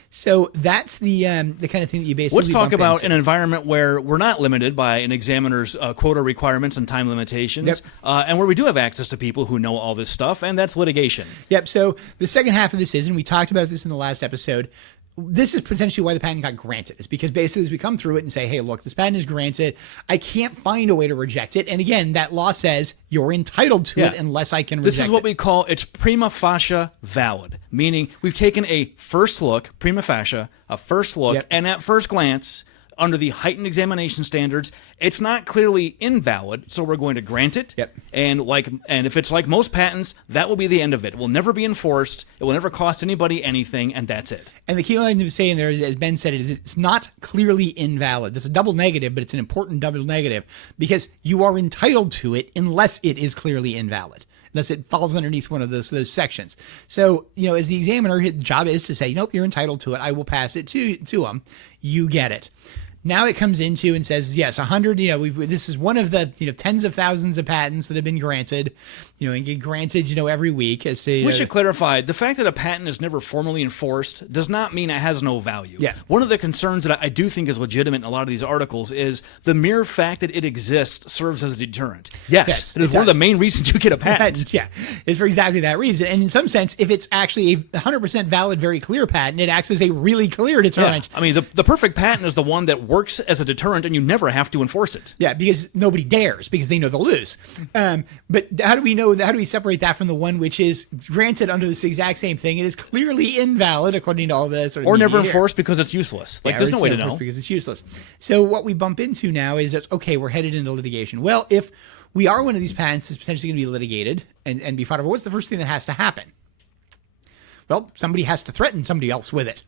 So that's the kind of thing that you basically Let's talk about into. an environment where we're not limited by an examiner's quota requirements and time limitations, yep. And where we do have access to people who know all this stuff, and that's litigation. Yep. So the second half of this is, and we talked about this in the last episode, this is potentially why the patent got granted. It's because basically as we come through it and say, hey, look, this patent is granted. I can't find a way to reject it. And again, that law says you're entitled to it unless I can reject it. This is what we call, it's prima facie valid, meaning we've taken a first look, prima facie, a first look, yep. and at first glance, under the heightened examination standards, it's not clearly invalid, so we're going to grant it. Yep. And if it's like most patents, that will be the end of it. It will never be enforced. It will never cost anybody anything, and that's it. And the key line to say in there, as Ben said, is it's not clearly invalid. That's a double negative, but it's an important double negative because you are entitled to it unless it is clearly invalid. Unless it falls underneath one of those sections. So, as the examiner, his job is to say, nope, you're entitled to it. I will pass it to them. You get it. Now it comes into and says, yes, 100, this is one of the, tens of thousands of patents that have been granted, and get granted, every week. As to, we should clarify, the fact that a patent is never formally enforced does not mean it has no value. Yeah. One of the concerns that I do think is legitimate in a lot of these articles is the mere fact that it exists serves as a deterrent. Yes, it is one of the main reasons you get a patent. Yeah, it's for exactly that reason. And in some sense, if it's actually a 100% valid, very clear patent, it acts as a really clear deterrent. Yeah. I mean, the perfect patent is the one that works as a deterrent and you never have to enforce it. Yeah, because nobody dares, because they know they'll lose. But how do we know, how do we separate that from the one which is granted under this exact same thing? It is clearly invalid according to all this. Or never enforced because it's useless. There's no way to know. Because it's useless. So what we bump into now is that, okay, we're headed into litigation. Well, if we are one of these patents that's potentially going to be litigated and be fought over, what's the first thing that has to happen? Well, somebody has to threaten somebody else with it.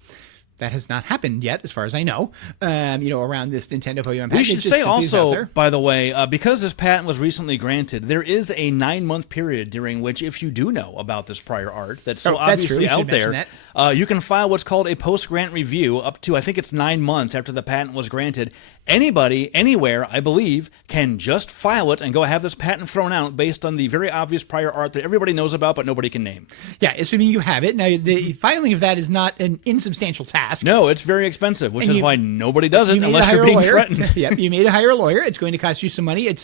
That has not happened yet, as far as I know, around this Nintendo Pokemon patent. We should say also, by the way, because this patent was recently granted, there is a 9-month period during which, if you do know about this prior art that's so obviously out there, you can file what's called a post-grant review up to, I think it's 9 months after the patent was granted. Anybody, anywhere, I believe, can just file it and go have this patent thrown out based on the very obvious prior art that everybody knows about but nobody can name. Yeah, assuming you have it. Now, the filing of that is not an insubstantial task. No, it's very expensive, which is why nobody does it unless you're being threatened. Yep, you made to hire a lawyer. It's going to cost you some money. It's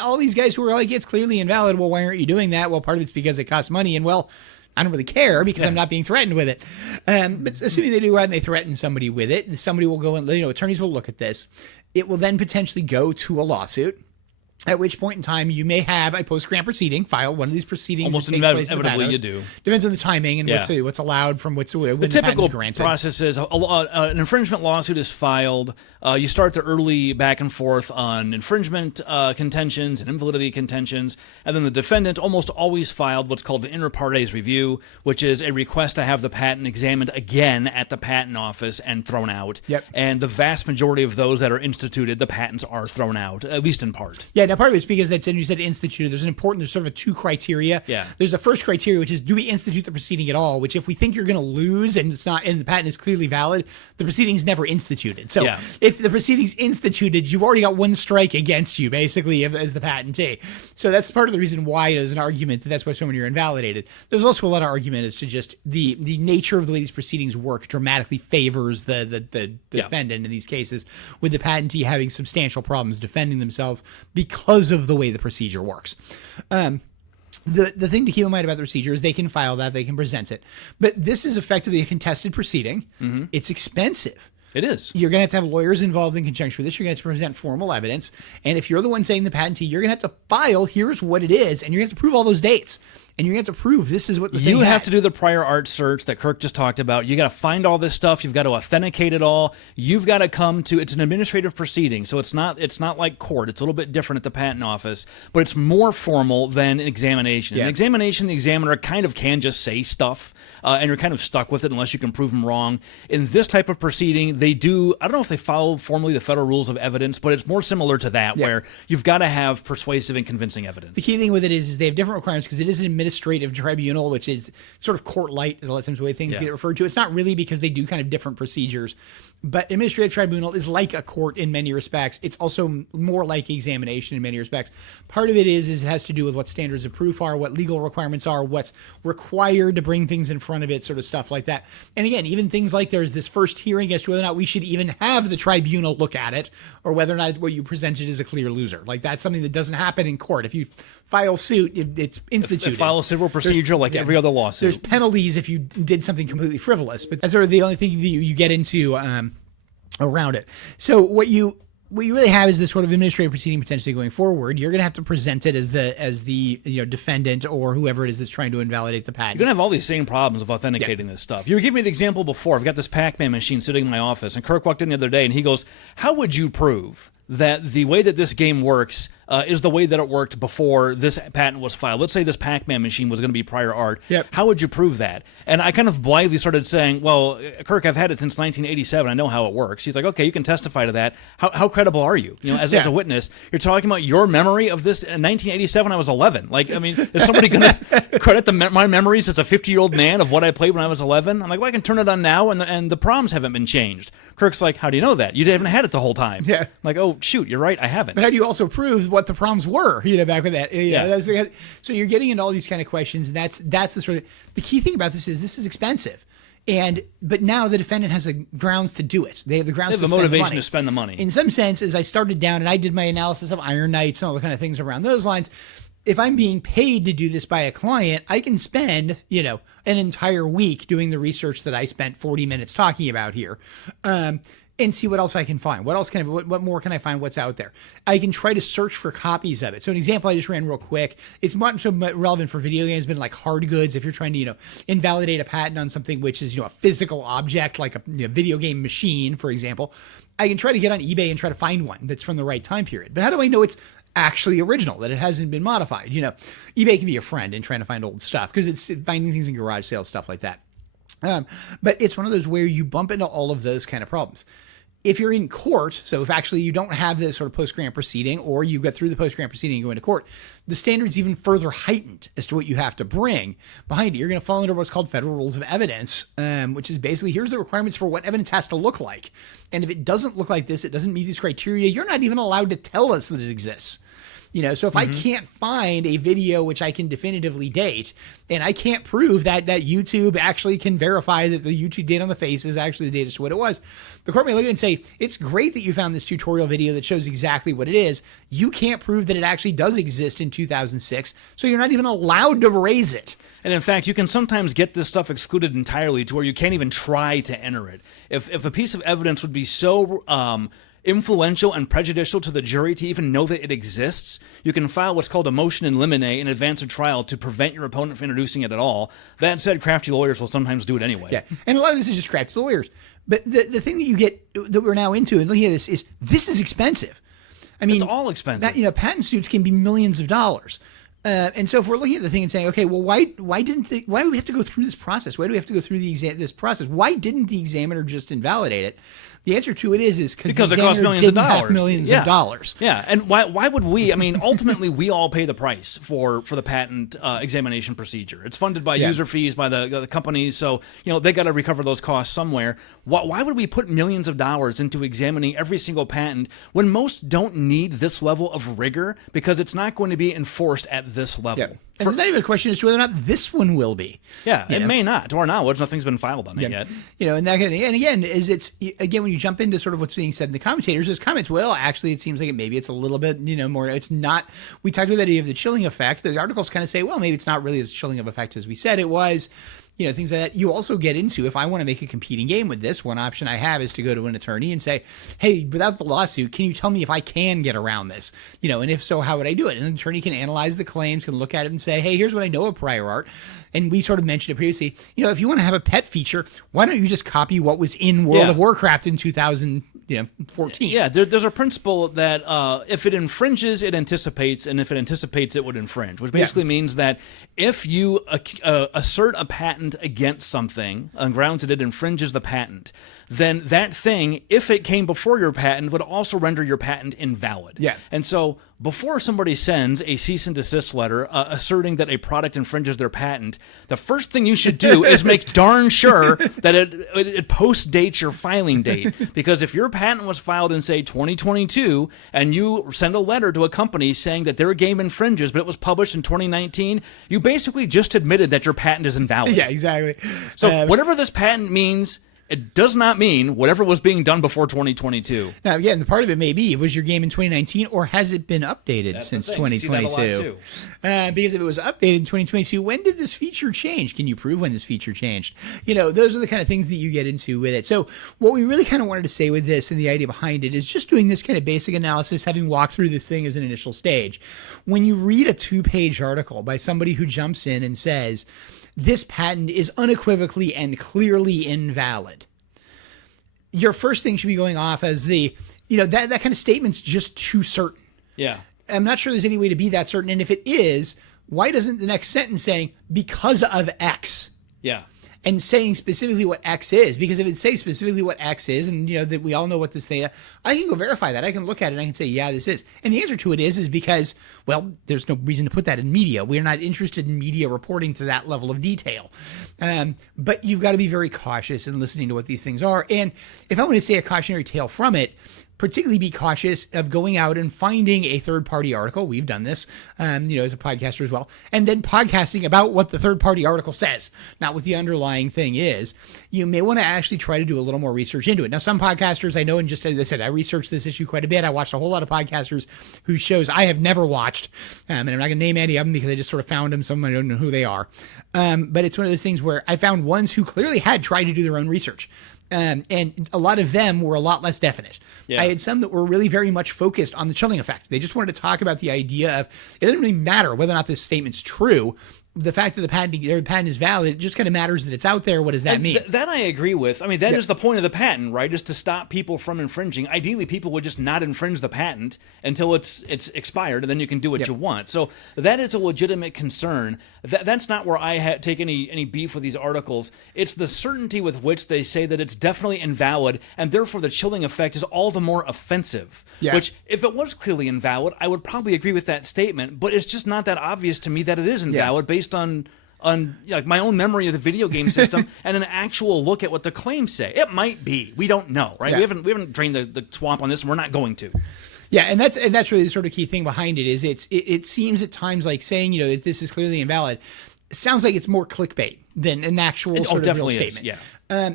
all these guys who are like, it's clearly invalid. Well, why aren't you doing that? Well, part of it's because it costs money, and well, I don't really care because I'm not being threatened with it. But assuming they do and they threaten somebody with it, somebody will go and attorneys will look at this. It will then potentially go to a lawsuit. At which point in time you may have a post-grant proceeding, file one of these proceedings. Almost that takes place in the inevitably patent you office. do. Depends on the timing and what's allowed from when the typical process is an infringement lawsuit is filed. You start the early back and forth on infringement contentions and invalidity contentions, and then the defendant almost always filed what's called the inter partes review, which is a request to have the patent examined again at the patent office and thrown out. Yep. And the vast majority of those that are instituted, the patents are thrown out, at least in part. Yeah, now part of it's because you said instituted. There's sort of two criteria. Yeah. There's a first criteria, which is do we institute the proceeding at all? Which if we think you're going to lose and it's not, and the patent is clearly valid, the proceeding's never instituted. So if the proceeding's instituted, you've already got one strike against you, basically, as the patentee. So that's part of the reason why there's an argument that's why so many are invalidated. There's also a lot of argument as to just the nature of the way these proceedings work dramatically favors the defendant in these cases, with the patentee having substantial problems defending themselves because of the way the procedure works. The thing to keep in mind about the procedure is they can file that, they can present it. But this is effectively a contested proceeding. Mm-hmm. It's expensive. It is. You're going to have lawyers involved in conjunction with this. You're going to have to present formal evidence. And if you're the one saying the patentee, you're going to have to file, here's what it is, and you're going to have to prove all those dates. And you're going to have to prove this is what the thing You have had. to do the prior art search that Kirk just talked about. You got to find all this stuff. You've got to authenticate it all. You've got to come to, it's an administrative proceeding, so it's not like court. It's a little bit different at the patent office, but it's more formal than an examination. Yeah. An examination, the examiner kind of can just say stuff, and you're kind of stuck with it unless you can prove them wrong. In this type of proceeding, they do, I don't know if they follow formally the federal rules of evidence, but it's more similar to that, where you've got to have persuasive and convincing evidence. The key thing with it is they have different requirements because it is an administrative tribunal, which is sort of court-light, is a lot of times the way things get referred to. It's not really because they do kind of different procedures, but administrative tribunal is like a court in many respects. It's also more like examination in many respects. Part of it is it has to do with what standards of proof are, what legal requirements are, what's required to bring things in front of it, sort of stuff like that. And again, even things like there's this first hearing as to whether or not we should even have the tribunal look at it, or whether or not what you presented is a clear loser. Like that's something that doesn't happen in court. If you file suit, it's instituted. File a civil procedure like every other lawsuit. There's penalties if you did something completely frivolous, but that's sort of the only thing that you get into around it. So what you really have is this sort of administrative proceeding potentially going forward. You're going to have to present it as the defendant or whoever it is that's trying to invalidate the patent. You're going to have all these same problems of authenticating this stuff. You were giving me the example before. I've got this Pac-Man machine sitting in my office, and Kirk walked in the other day, and he goes, how would you prove that the way that this game works is the way that it worked before this patent was filed? Let's say this Pac-Man machine was going to be prior art. Yep. How would you prove that? And I kind of blithely started saying, well, Kirk, I've had it since 1987. I know how it works. He's like, okay, you can testify to that. How credible are you? As a witness, you're talking about your memory of this in 1987. I was 11. Like, I mean, is somebody going to credit my memories as a 50-year-old man of what I played when I was 11? I'm like, well, I can turn it on now, and the proms haven't been changed. Kirk's like, how do you know that? You haven't had it the whole time. Yeah. I'm like, oh, shoot, you're right, I haven't. But how do you also prove what the proms were, back with that? So you're getting into all these kind of questions, and that's the sort of the key thing about this is expensive. But now the defendant has grounds to do it. They have the grounds they have to the spend motivation the money. to spend the money. In some sense, as I started down and I did my analysis of Iron Knights and all the kind of things around those lines, if I'm being paid to do this by a client, I can spend, an entire week doing the research that I spent 40 minutes talking about here. And see what else I can find. What more can I find? What's out there? I can try to search for copies of it. So an example I just ran real quick. It's much relevant for video games, but like hard goods. If you're trying to, invalidate a patent on something which is, a physical object like a video game machine, for example, I can try to get on eBay and try to find one that's from the right time period. But how do I know it's actually original, that it hasn't been modified? eBay can be a friend in trying to find old stuff because it's finding things in garage sales, stuff like that. But it's one of those where you bump into all of those kind of problems. If you're in court, so if actually you don't have this sort of post-grant proceeding, or you get through the post-grant proceeding and go into court, the standard's even further heightened as to what you have to bring behind it. You're going to fall under what's called federal rules of evidence, which is basically here's the requirements for what evidence has to look like. And if it doesn't look like this, it doesn't meet these criteria, you're not even allowed to tell us that it exists. So if I can't find a video which I can definitively date, and I can't prove that YouTube actually can verify that the YouTube date on the face is actually the date as to what it was, the court may look at it and say, it's great that you found this tutorial video that shows exactly what it is. You can't prove that it actually does exist in 2006, so you're not even allowed to raise it. And in fact, you can sometimes get this stuff excluded entirely to where you can't even try to enter it. If a piece of evidence would be so influential and prejudicial to the jury to even know that it exists, you can file what's called a motion in limine in advance of trial to prevent your opponent from introducing it at all. That said, crafty lawyers will sometimes do it anyway. Yeah, and a lot of this is just crafty lawyers. But the thing that you get, that we're now into and looking at this is expensive. I mean, it's all expensive. Patent suits can be millions of dollars. And so if we're looking at the thing and saying, okay, well, why do we have to go through this process? Why do we have to go through this process? Why didn't the examiner just invalidate it? The answer to it is because it costs millions of dollars. Millions of dollars. Yeah, and why would we? I mean, ultimately, we all pay the price for the patent examination procedure. It's funded by user fees by the companies, so they got to recover those costs somewhere. Why would we put millions of dollars into examining every single patent when most don't need this level of rigor because it's not going to be enforced at this level? Yeah. And it's not even a question as to whether or not this one will be. Yeah, it may not. To our knowledge, nothing's been filed on it yet. And that kind of thing. And again, when you jump into sort of what's being said in the commentators, there's comments, well, actually, it seems like maybe it's a little bit, more, it's not, we talked about that idea of the chilling effect. The articles kind of say, well, maybe it's not really as chilling of effect as we said it was. Things like that. You also get into, if I want to make a competing game with this, one option I have is to go to an attorney and say, hey, without the lawsuit, can you tell me if I can get around this? And if so, how would I do it? And an attorney can analyze the claims, can look at it and say, hey, here's what I know of prior art. And we sort of mentioned it previously. If you want to have a pet feature, why don't you just copy what was in World of Warcraft in 2014? Yeah, there's a principle that if it infringes, it anticipates, and if it anticipates, it would infringe, which basically means that if you assert a patent against something on grounds that it infringes the patent, then that thing, if it came before your patent, would also render your patent invalid. Yeah. And so before somebody sends a cease and desist letter asserting that a product infringes their patent, the first thing you should do is make darn sure that it post-dates your filing date. Because if your patent was filed in, say, 2022, and you send a letter to a company saying that their game infringes, but it was published in 2019, you basically just admitted that your patent is invalid. Yeah, exactly. So whatever this patent means, it does not mean whatever was being done before 2022. Now, again, the part of it may be, was your game in 2019, or has it been updated since 2022? Because if it was updated in 2022, when did this feature change? Can you prove when this feature changed? Those are the kind of things that you get into with it. So what we really kind of wanted to say with this and the idea behind it is just doing this kind of basic analysis, having walked through this thing as an initial stage. When you read a 2-page article by somebody who jumps in and says, this patent is unequivocally and clearly invalid, your first thing should be going off as that kind of statement's just too certain. Yeah. I'm not sure there's any way to be that certain. And if it is, why doesn't the next sentence saying because of X? Yeah. And saying specifically what X is, because if it says specifically what X is, and that we all know what this thing is, I can go verify that. I can look at it and I can say, yeah, this is. And the answer to it is because, well, there's no reason to put that in media. We're not interested in media reporting to that level of detail. But you've got to be very cautious in listening to what these things are. And if I want to say a cautionary tale from it, particularly be cautious of going out and finding a third-party article. We've done this, as a podcaster as well, and then podcasting about what the third-party article says, not what the underlying thing is. You may want to actually try to do a little more research into it. Now, some podcasters I know, and just as I said, I researched this issue quite a bit. I watched a whole lot of podcasters whose shows I have never watched, and I'm not going to name any of them because I just sort of found them. Some I don't know who they are, but it's one of those things where I found ones who clearly had tried to do their own research. And a lot of them were a lot less definite. Yeah. I had some that were really very much focused on the chilling effect. They just wanted to talk about the idea of, it doesn't really matter whether or not this statement's true. The fact that the patent is valid, it just kind of matters that it's out there. What does that mean? That I agree with. I mean, that is the point of the patent, right? Is to stop people from infringing. Ideally, people would just not infringe the patent until it's expired, and then you can do what you want. So that is a legitimate concern. That's not where I take any beef with these articles. It's the certainty with which they say that it's definitely invalid, and therefore the chilling effect is all the more offensive. Yeah. Which, if it was clearly invalid, I would probably agree with that statement, but it's just not that obvious to me that it is invalid based on like my own memory of the video game system and an actual look at what the claims say. It might be. We don't know, right? Yeah. We haven't drained the swamp on this, and we're not going to. Yeah, and that's really the sort of key thing behind it is it seems at times like saying that this is clearly invalid. It sounds like it's more clickbait than an actual sort of real statement. Yeah.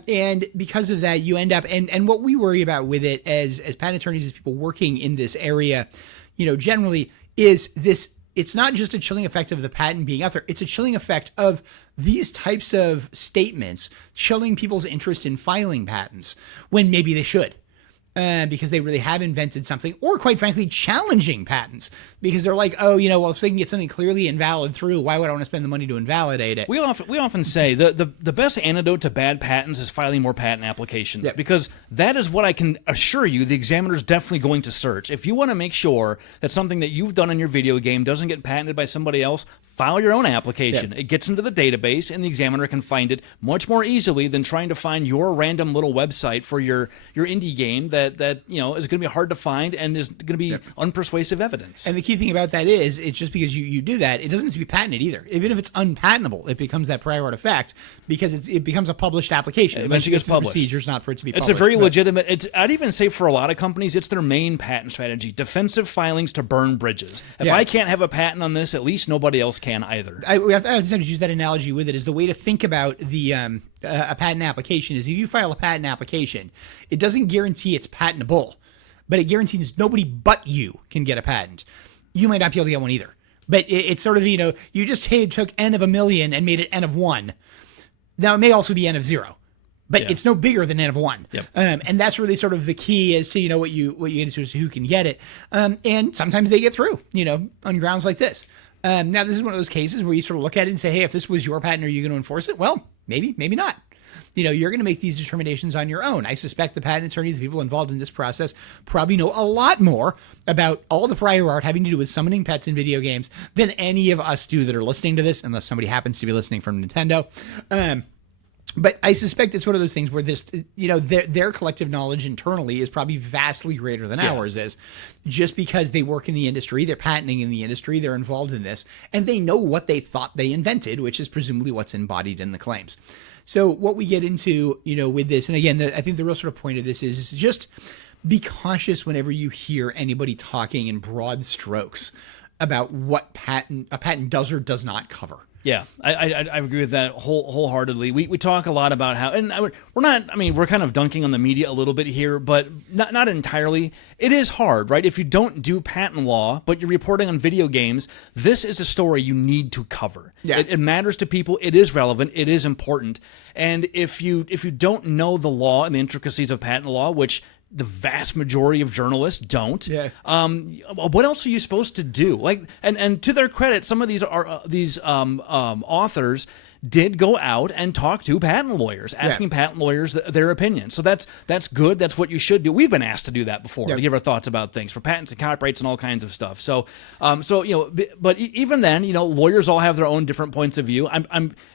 And because of that, you end up and what we worry about with it as patent attorneys, as people working in this area, generally is this. It's not just a chilling effect of the patent being out there. It's a chilling effect of these types of statements chilling people's interest in filing patents when maybe they should. because they really have invented something, or quite frankly, challenging patents because they're like, oh, well, if they can get something clearly invalid through, why would I want to spend the money to invalidate it? We often say the best antidote to bad patents is filing more patent applications, because that is what I can assure you the examiner is definitely going to search. If you want to make sure that something that you've done in your video game doesn't get patented by somebody else, file your own application. It gets into the database, and the examiner can find it much more easily than trying to find your random little website for your indie game that is going to be hard to find and is going to be unpersuasive evidence. And the key thing about that is, it's just because you do that, it doesn't have to be patented either. Even if it's unpatentable, it becomes that prior art effect because it becomes a published application. It eventually gets published. Procedures not for it to be published. It's a very legitimate. I'd even say for a lot of companies, it's their main patent strategy: defensive filings to burn bridges. If I can't have a patent on this, at least nobody else can either. I have to use that analogy with it. Is the way to think about the a patent application is, if you file a patent application, it doesn't guarantee it's patentable, but it guarantees nobody but you can get a patent. You might not be able to get one either. But it's sort of, you just took n of 1,000,000 and made it n of 1. Now, it may also be n of 0, but it's no bigger than n of 1. Yep. And that's really sort of the key as to, what you get into is who can get it. And sometimes they get through, on grounds like this. Now, this is one of those cases where you sort of look at it and say, hey, if this was your patent, are you going to enforce it? Well, maybe not. You're going to make these determinations on your own. I suspect the patent attorneys, the people involved in this process, probably know a lot more about all the prior art having to do with summoning pets in video games than any of us do that are listening to this, unless somebody happens to be listening from Nintendo. But I suspect it's one of those things where this, their collective knowledge internally is probably vastly greater than ours is, just because they work in the industry, they're patenting in the industry, they're involved in this, and they know what they thought they invented, which is presumably what's embodied in the claims. So what we get into, with this, and again, I think the real sort of point of this is just be cautious whenever you hear anybody talking in broad strokes about what a patent does or does not cover. Yeah, I agree with that wholeheartedly. We talk a lot about how, and we're kind of dunking on the media a little bit here, but not entirely. It is hard, right? If you don't do patent law, but you're reporting on video games, this is a story you need to cover. Yeah. It matters to people. It is relevant. It is important. And if you don't know the law and the intricacies of patent law, which the vast majority of journalists don't. Yeah. What else are you supposed to do? And to their credit, some of these authors did go out and talk to patent lawyers, asking patent lawyers their opinion. So that's good. That's what you should do. We've been asked to do that before, to give our thoughts about things for patents and copyrights and all kinds of stuff. So but even then, lawyers all have their own different points of view.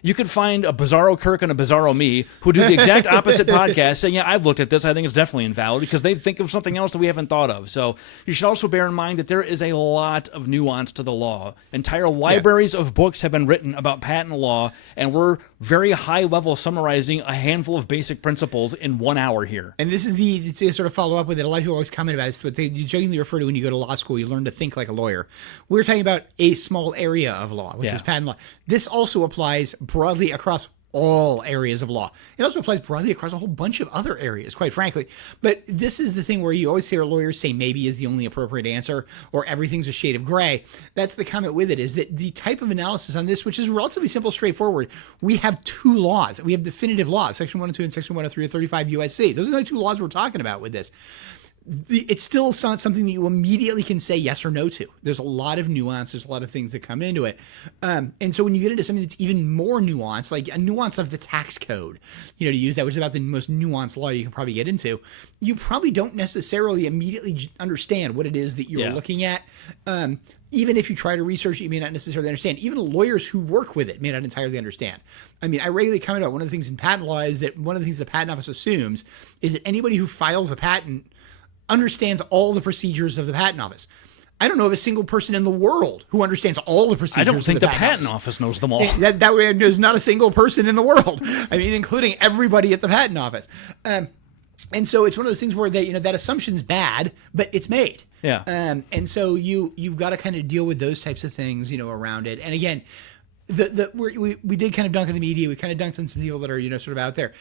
You could find a Bizarro Kirk and a Bizarro me who do the exact opposite podcast, saying, "Yeah, I've looked at this. I think it's definitely invalid," because they think of something else that we haven't thought of. So you should also bear in mind that there is a lot of nuance to the law. Entire libraries of books have been written about patent law, and we're very high level summarizing a handful of basic principles in 1 hour here. And this is to sort of follow up with it. A lot of people always comment about it. It's what you jokingly refer to when you go to law school. You learn to think like a lawyer. We're talking about a small area of law, which is patent law. This also applies broadly across all areas of law. It also applies broadly across a whole bunch of other areas, quite frankly. But this is the thing where you always hear lawyers say maybe is the only appropriate answer, or everything's a shade of gray. That's the comment with it, is that the type of analysis on this, which is relatively simple, straightforward, we have two laws. We have definitive laws, Section 102 and Section 103 of 35 USC. Those are the only two laws we're talking about with this. It's still not something that you immediately can say yes or no to. There's a lot of nuance. There's a lot of things that come into it. And so when you get into something that's even more nuanced, like a nuance of the tax code, to use that, which is about the most nuanced law you can probably get into, you probably don't necessarily immediately understand what it is that you're looking at. Even if you try to research it, you may not necessarily understand. Even lawyers who work with it may not entirely understand. I regularly comment out one of the things in patent law is that one of the things the Patent Office assumes is that anybody who files a patent understands all the procedures of the Patent Office. I don't know of a single person in the world who understands all the procedures. I don't think of the Patent Office knows them all. That way, there's not a single person in the world. Including everybody at the Patent Office. And so it's one of those things where that assumption's bad, but it's made. Yeah. And so you've got to kind of deal with those types of things, around it. And again, we did kind of dunk on the media. We kind of dunked on some people that are, sort of out there.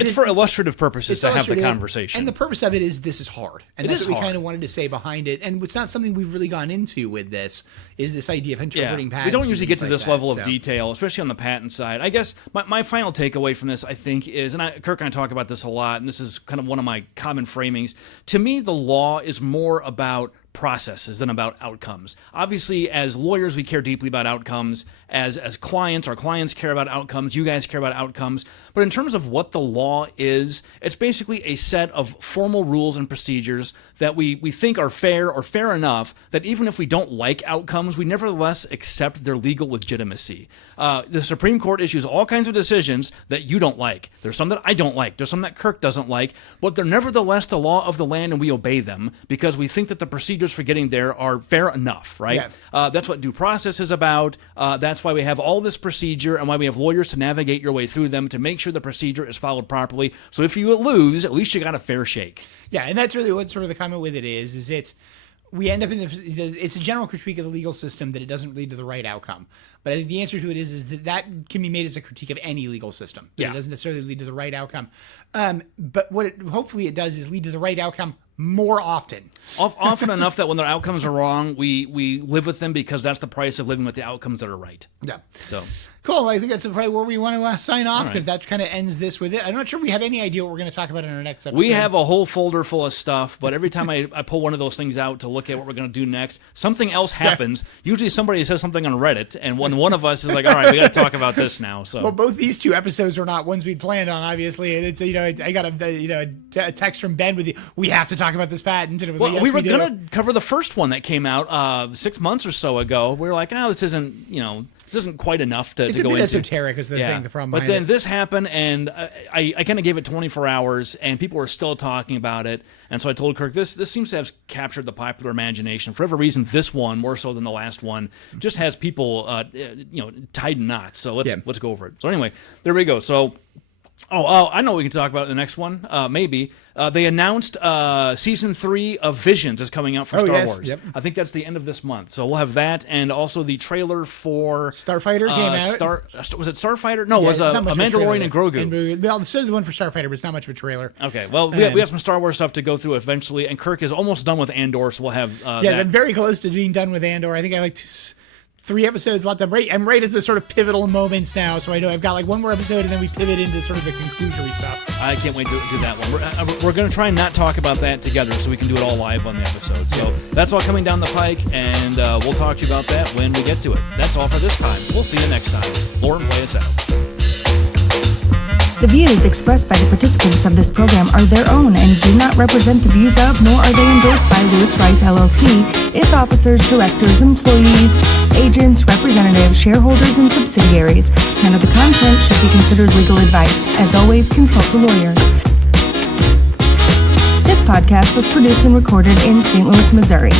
It's for illustrative purposes It's to have the illustrative, conversation. and the purpose of it is this is hard, and It that's is what we hard. kind of wanted to say behind it. And it's not something we've really gone into with this. Is this idea of interpreting patents? We don't and usually get things to like this that, level of so. detail, especially on the patent side. I guess my final takeaway from this, I think, is, and Kirk and I talk about this a lot, and this is kind of one of my common framings. To me, the law is more about processes than about outcomes. Obviously, as lawyers, we care deeply about outcomes. As clients, our clients care about outcomes. You guys care about outcomes. But in terms of what the law is, it's basically a set of formal rules and procedures that we think are fair or fair enough that even if we don't like outcomes, we nevertheless accept their legal legitimacy. The Supreme Court issues all kinds of decisions that you don't like. There's some that I don't like. There's some that Kirk doesn't like. But they're nevertheless the law of the land, and we obey them because we think that the procedures for getting there are fair enough, right? Yeah. That's what due process is about. That's why we have all this procedure and why we have lawyers to navigate your way through them to make sure the procedure is followed properly. So if you lose, at least you got a fair shake. Yeah, and that's really what sort of the comment with it is it's we end up in it's a general critique of the legal system that it doesn't lead to the right outcome. But I think the answer to it is that can be made as a critique of any legal system. It doesn't necessarily lead to the right outcome. But what hopefully it does is lead to the right outcome more often. Often enough that when their outcomes are wrong, we live with them because that's the price of living with the outcomes that are right. Yeah. So cool. I think that's probably where we want to sign off because right. that kind of ends this with it. I'm not sure we have any idea what we're going to talk about in our next episode. we have a whole folder full of stuff, but every time I pull one of those things out to look at what we're going to do next, something else happens. Usually somebody says something on Reddit, and when one of us is like, all right, we got to talk about this now. So Well, both these two episodes were not ones we'd planned on, obviously. And it's, I got a text from Ben with we have to talk about this patent. And it was well, like, yes, we were do. going to cover the first one that came out 6 months or so ago. We were like, this isn't quite enough to It's go a bit into. esoteric is the thing, the problem But behind then it. this happened, and I kind of gave it 24 hours, and people were still talking about it. And so I told Kirk, this seems to have captured the popular imagination. For whatever reason, this one, more so than the last one, just has people tied in knots. So let's go over it. So anyway, there we go. So I know what we can talk about in the next one. Maybe. They announced Season 3 of Visions is coming out for Star Wars. Yep. I think that's the end of this month. So we'll have that, and also the trailer for... Starfighter came out. Was it Starfighter? No, it was it's a not much of trailer. Mandalorian and Grogu. Well, so did the one for Starfighter, but it's not much of a trailer. Okay, well, we have some Star Wars stuff to go through eventually, and Kirk is almost done with Andor, so we'll have that. I'm very close to being done with Andor. I think I like 3 episodes left. I'm right at the sort of pivotal moments now, so I know I've got like one more episode, and then we pivot into sort of the conclusory stuff. I can't wait to do that one. We're going to try and not talk about that together so we can do it all live on the episode. So that's all coming down the pike, and we'll talk to you about that when we get to it. That's all for this time. We'll see you next time. Lauren, play us out. The views expressed by the participants of this program are their own and do not represent the views of, nor are they endorsed by Lewis Rice LLC, its officers, directors, employees, agents, representatives, shareholders, and subsidiaries. None of the content should be considered legal advice. As always, consult a lawyer. This podcast was produced and recorded in St. Louis, Missouri.